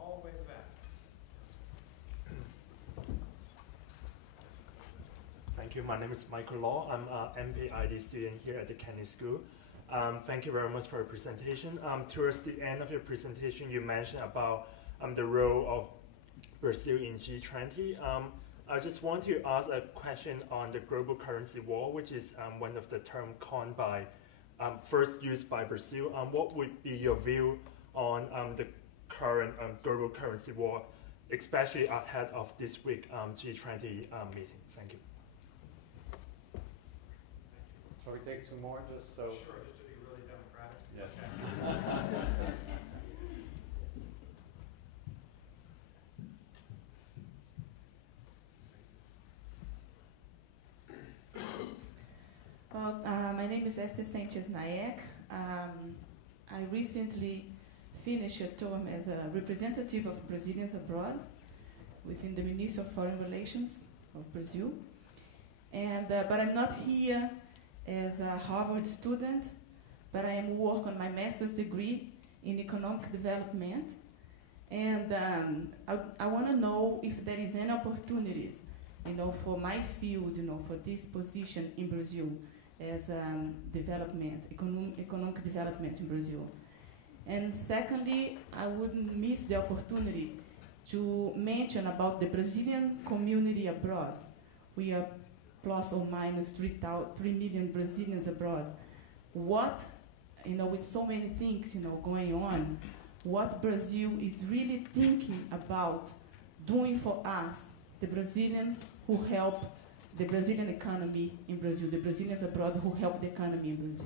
All the way to the back. Thank you. My name is Michael Law. I'm an MPID student here at the Kennedy School. Thank you very much for your presentation. Towards the end of your presentation, you mentioned about the role of Brazil in G20. I just want to ask a question on the global currency war, which is one of the terms coined by, first used by Brazil. What would be your view on the current global currency war, especially ahead of this week G20 meeting? Thank you. Shall we take 2 more, just so? Sure, just to be really democratic. Yes. Well, my name is Esther Sanchez Naek. I recently finished a term as a representative of Brazilians abroad within the Ministry of Foreign Relations of Brazil. And but I'm not here as a Harvard student, but I am working on my master's degree in economic development. And I want to know if there is any opportunities, for my field, for this position in Brazil as development, economic development in Brazil. And secondly, I wouldn't miss the opportunity to mention about the Brazilian community abroad. We are plus or minus 3 million Brazilians abroad. What, with so many things, going on, what Brazil is really thinking about doing for us, the Brazilians who help the Brazilian economy in Brazil, the Brazilians abroad who help the economy in Brazil.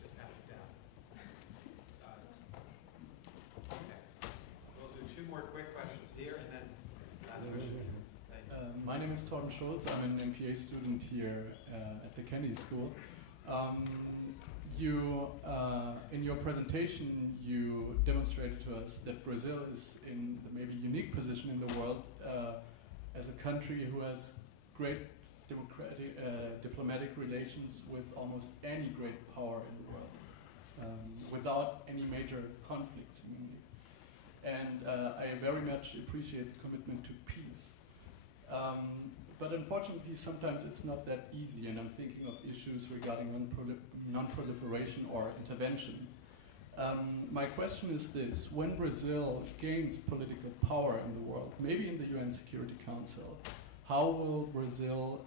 Just pass it down. Okay. We'll do two more quick questions here, and then last question. Thank you. My name is Torben Schulz. I'm an MPA student here at the Kennedy School. In your presentation, you demonstrated to us that Brazil is in the maybe unique position in the world as a country who has great diplomatic relations with almost any great power in the world, without any major conflicts. And I very much appreciate the commitment to peace. But unfortunately, sometimes it's not that easy, and I'm thinking of issues regarding non-proliferation or intervention. My question is this: when Brazil gains political power in the world, maybe in the UN Security Council, how will Brazil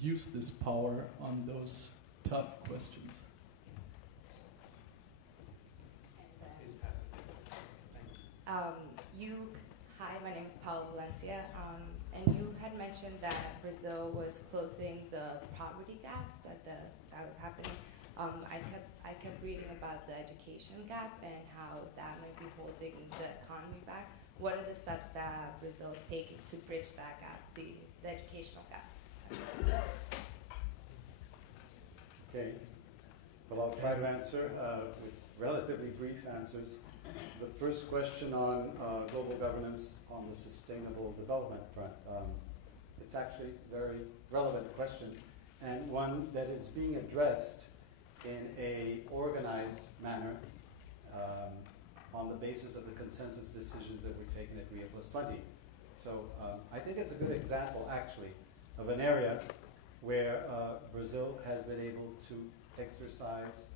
use this power on those tough questions? Please pass it down. Thank you. Hi, my name is Paula Valencia, and you had mentioned that Brazil was closing the poverty gap that was happening. I kept reading about the education gap and how that might be holding the economy back. What are the steps that Brazil is taking to bridge that gap, the educational gap? Okay. Well, I'll try to answer with relatively brief answers. The first question on global governance on the sustainable development front. It's actually a very relevant question, and one that is being addressed in a organized manner on the basis of the consensus decisions that were taken at Rio+20. So I think it's a good example, actually, of an area where Brazil has been able to exercise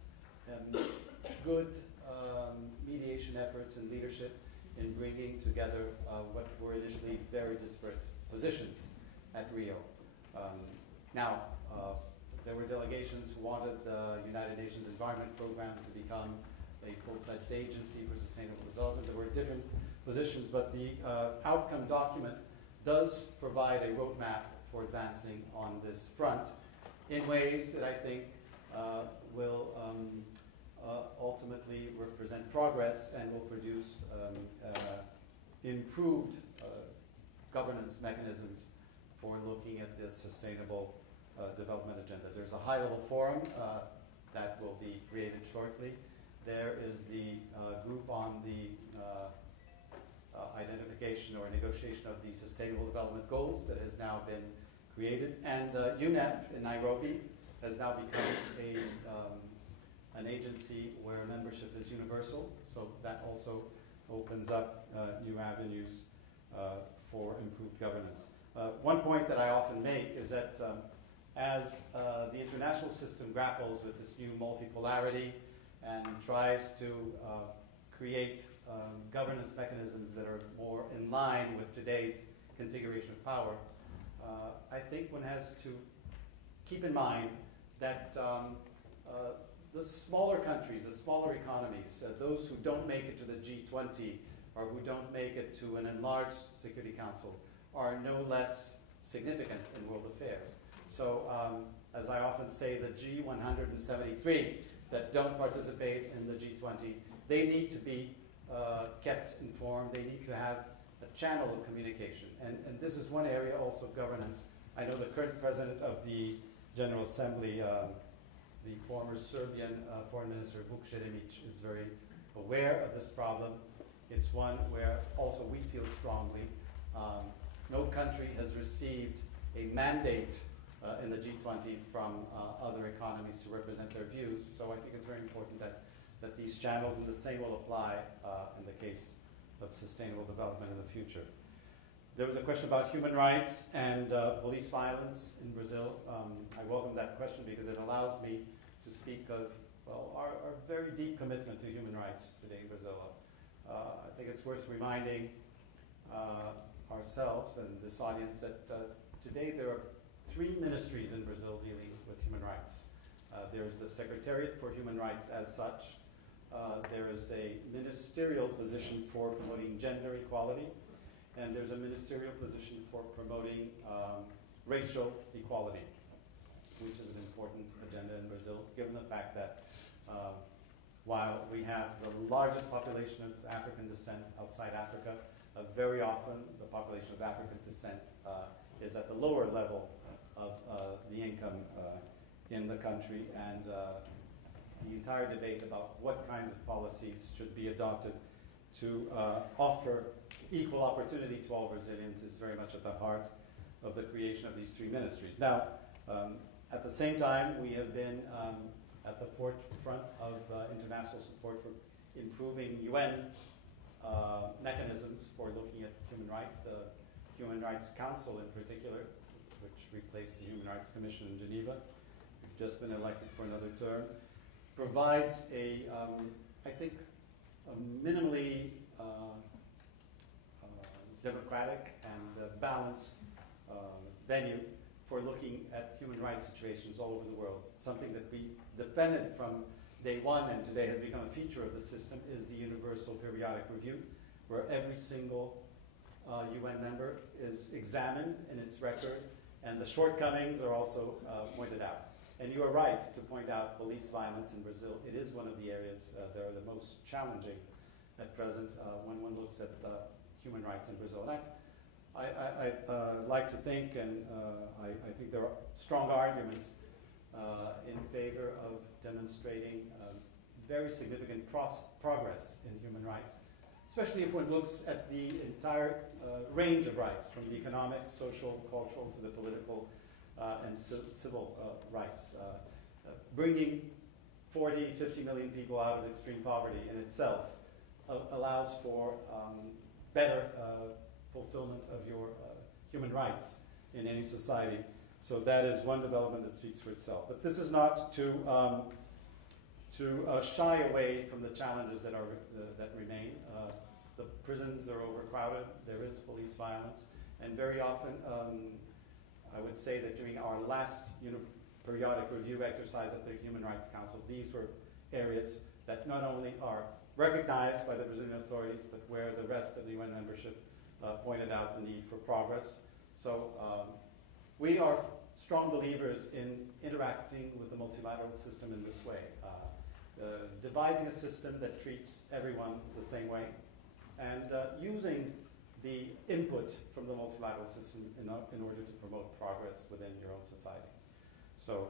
good mediation efforts and leadership in bringing together what were initially very disparate positions at Rio. There were delegations who wanted the United Nations Environment Program to become a full-fledged agency for sustainable development. There were different positions, but the outcome document does provide a roadmap for advancing on this front in ways that I think will ultimately represent progress and will produce improved governance mechanisms for looking at this sustainable development agenda. There's a high-level forum that will be created shortly. There is the group on the identification or negotiation of the Sustainable Development Goals that has now been created. And UNEP in Nairobi has now become an agency where membership is universal. So that also opens up new avenues for improved governance. One point that I often make is that as the international system grapples with this new multipolarity and tries to create governance mechanisms that are more in line with today's configuration of power, I think one has to keep in mind that the smaller countries, the smaller economies, those who don't make it to the G20 or who don't make it to an enlarged Security Council are no less significant in world affairs. So, as I often say, the G173 that don't participate in the G20, they need to be kept informed. They need to have a channel of communication. And this is one area also of governance. I know the current president of the General Assembly, the former Serbian Foreign Minister Vuk Jeremic, is very aware of this problem. It's one where also we feel strongly. No country has received a mandate in the G20 from other economies to represent their views. So I think it's very important that these channels and the same will apply in the case of sustainable development in the future. There was a question about human rights and police violence in Brazil. I welcome that question because it allows me to speak of our very deep commitment to human rights today in Brazil. I think it's worth reminding ourselves and this audience that today there are 3 ministries in Brazil dealing with human rights. There's the Secretariat for Human Rights as such. There is a ministerial position for promoting gender equality. and there's a ministerial position for promoting racial equality, which is an important agenda in Brazil, given the fact that while we have the largest population of African descent outside Africa, very often the population of African descent is at the lower level of the income in the country, and the entire debate about what kinds of policies should be adopted to offer equal opportunity to all Brazilians is very much at the heart of the creation of these three ministries. Now, at the same time, we have been at the forefront of international support for improving UN mechanisms for looking at human rights. The Human Rights Council in particular, which replaced the Human Rights Commission in Geneva, who've just been elected for another term, provides a, I think, a minimally democratic and balanced venue for looking at human rights situations all over the world. Something that we defended from day one and today has become a feature of the system is the Universal Periodic Review, where every single UN member is examined in its record, and the shortcomings are also pointed out. And you are right to point out police violence in Brazil. It is one of the areas that are the most challenging at present when one looks at human rights in Brazil. And I like to think, and I think there are strong arguments in favor of demonstrating very significant progress in human rights, especially if one looks at the entire range of rights, from the economic, social, cultural, to the political and civil rights. Bringing 40, 50 million people out of extreme poverty in itself allows for better fulfillment of your human rights in any society. So that is one development that speaks for itself. But this is not to shy away from the challenges that remain. The prisons are overcrowded. There is police violence, and very often, I would say that during our last periodic review exercise at the Human Rights Council, these were areas that not only are recognized by the Brazilian authorities, but where the rest of the UN membership pointed out the need for progress. So we are strong believers in interacting with the multilateral system in this way, devising a system that treats everyone the same way, and using the input from the multilateral system in order to promote progress within your own society. So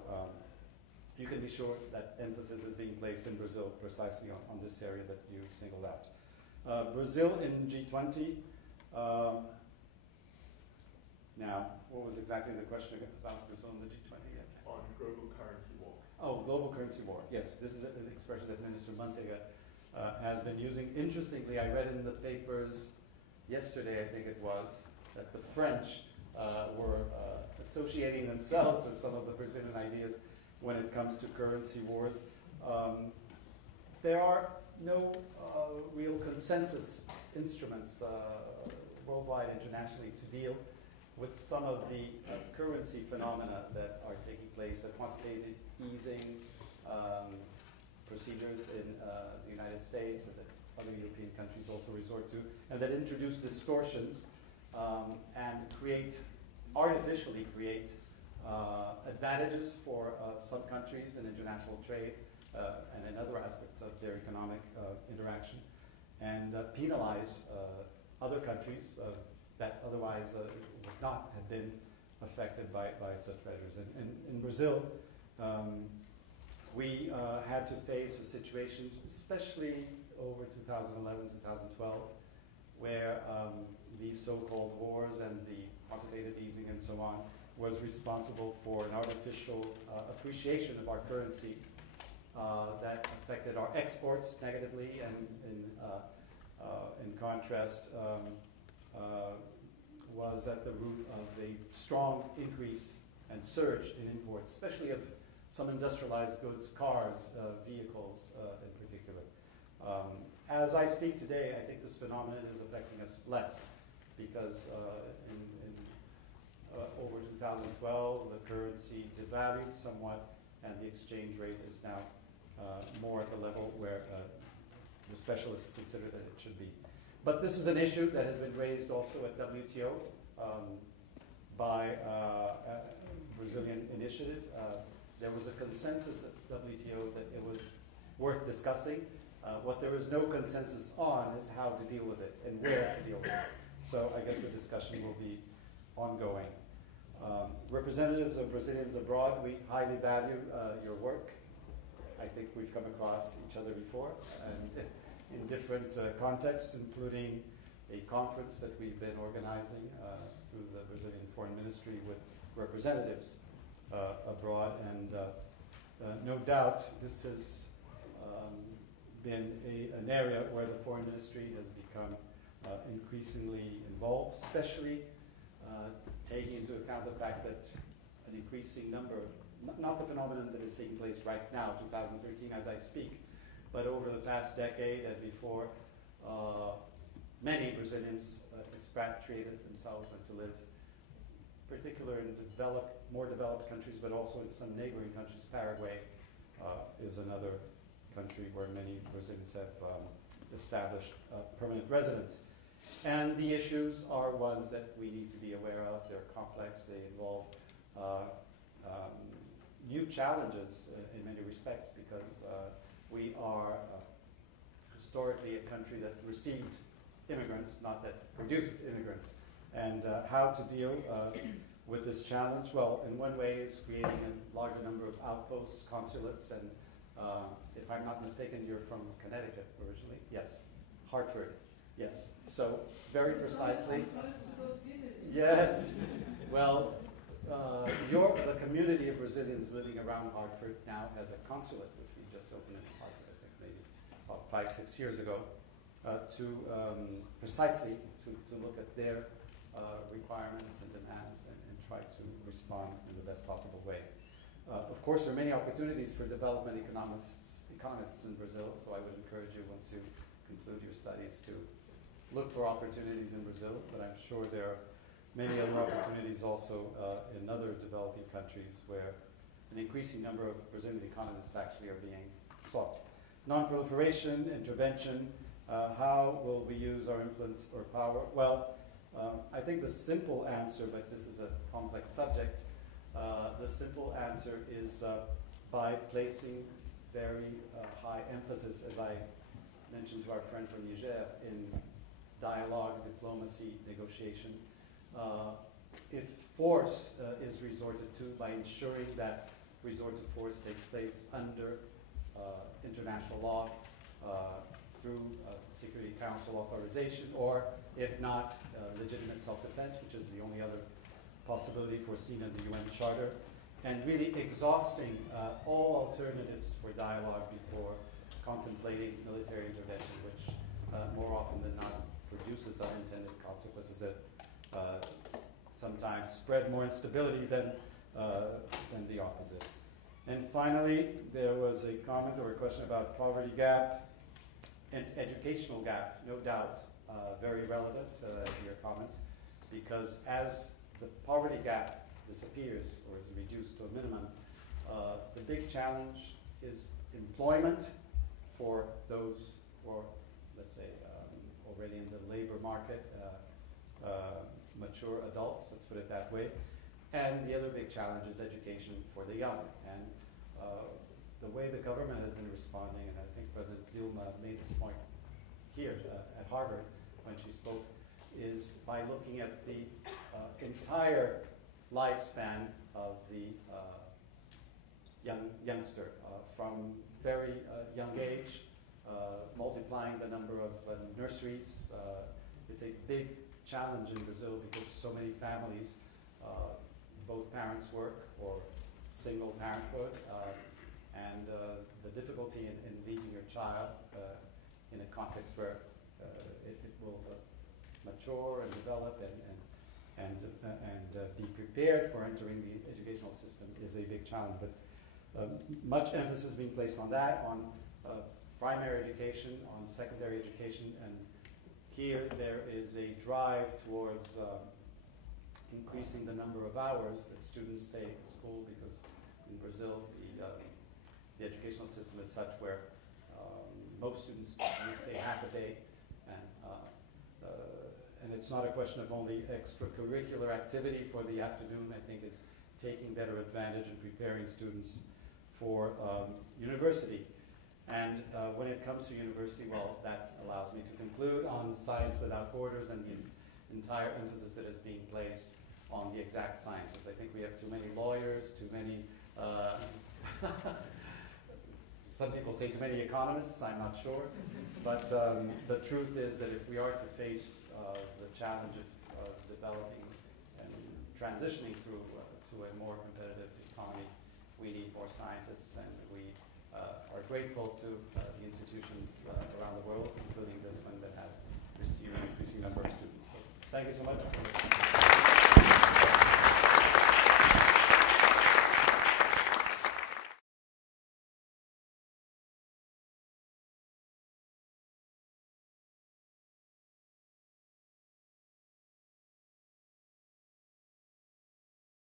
you can be sure that emphasis is being placed in Brazil precisely on this area that you singled out. Brazil in G20. Now, what was exactly the question about Brazil in the G20? On global currency war. Oh, global currency war. Yes, this is an expression that Minister Manteiga has been using. Interestingly, I read in the papers yesterday, I think it was, that the French were associating themselves with some of the Brazilian ideas when it comes to currency wars. There are no real consensus instruments worldwide, internationally, to deal with some of the currency phenomena that are taking place, the quantitative easing procedures in the United States and that other European countries also resort to, and that introduce distortions and artificially create advantages for some countries in international trade and in other aspects of their economic interaction, and penalize other countries that otherwise would not have been affected by such measures. In Brazil, we had to face a situation, especially over 2011, 2012, where these so-called wars and the quantitative easing and so on was responsible for an artificial appreciation of our currency that affected our exports negatively, and in contrast, was at the root of a strong increase and surge in imports, especially of some industrialized goods, cars, vehicles in particular. As I speak today, I think this phenomenon is affecting us less, because over 2012, the currency devalued somewhat, and the exchange rate is now more at the level where the specialists consider that it should be. But this is an issue that has been raised also at WTO by a Brazilian initiative. There was a consensus at WTO that it was worth discussing. What there is no consensus on is how to deal with it and where to deal with it. So I guess the discussion will be ongoing. Representatives of Brazilians abroad, we highly value your work. I think we've come across each other before and in different contexts, including a conference that we've been organizing through the Brazilian Foreign Ministry with representatives abroad. And no doubt this has been an area where the Foreign Ministry has become increasingly involved, especially taking into account the fact that an increasing number, not the phenomenon that is taking place right now, 2013 as I speak, but over the past decade and before, many Brazilians expatriated themselves, went to live, particularly in more developed countries, but also in some neighboring countries. Paraguay is another country where many Brazilians have established permanent residence. And the issues are ones that we need to be aware of. They're complex. They involve new challenges in many respects, because we are historically a country that received immigrants, not that produced immigrants. And how to deal with this challenge? Well, in one way is creating a larger number of outposts, consulates, and if I'm not mistaken, you're from Connecticut originally? Yes. Hartford. Yes. So very precisely. Yes. Well, the community of Brazilians living around Hartford now has a consulate, which we just opened in Hartford, I think maybe about 5-6 years ago, to precisely to look at their requirements and demands and try to respond in the best possible way. Of course, there are many opportunities for development economists in Brazil, so I would encourage you, once you conclude your studies, to look for opportunities in Brazil, but I'm sure there are many other opportunities also in other developing countries where an increasing number of Brazilian economists actually are being sought. Non-proliferation, intervention, how will we use our influence or power? Well, I think the simple answer, but this is a complex subject, the simple answer is by placing very high emphasis, as I mentioned to our friend from Niger, in dialogue, diplomacy, negotiation. If force is resorted to, by ensuring that resort to force takes place under international law, through Security Council authorization, or if not, legitimate self-defense, which is the only other possibility foreseen in the UN Charter, and really exhausting all alternatives for dialogue before contemplating military intervention, which more often than not produces unintended consequences that sometimes spread more instability than the opposite. And finally, there was a comment or a question about poverty gap and educational gap, no doubt, very relevant to your comment, because as the poverty gap disappears or is reduced to a minimum, the big challenge is employment for those who are, let's say, already in the labor market, mature adults, let's put it that way. And the other big challenge is education for the young. And the way the government has been responding, and I think President Dilma made this point here at Harvard when she spoke, is by looking at the entire lifespan of the youngster, from very young age, multiplying the number of nurseries. It's a big challenge in Brazil because so many families, both parents work or single parenthood, and the difficulty in leaving your child in a context where it will mature and develop and be prepared for entering the educational system is a big challenge. But much emphasis being placed on that, on primary education, on secondary education, and here there is a drive towards increasing the number of hours that students stay at school, because in Brazil the educational system is such where most students only stay half a day, and it's not a question of only extracurricular activity for the afternoon. I think it's taking better advantage and preparing students for university. And when it comes to university, well, that allows me to conclude on Science Without Borders and the entire emphasis that is being placed on the exact sciences. I think we have too many lawyers, too many, some people say too many economists, I'm not sure. But the truth is that if we are to face the challenge of developing and transitioning through to a more competitive economy, we need more scientists, and we are grateful to the institutions around the world, including this one that have received an increasing number of students. So thank you so much.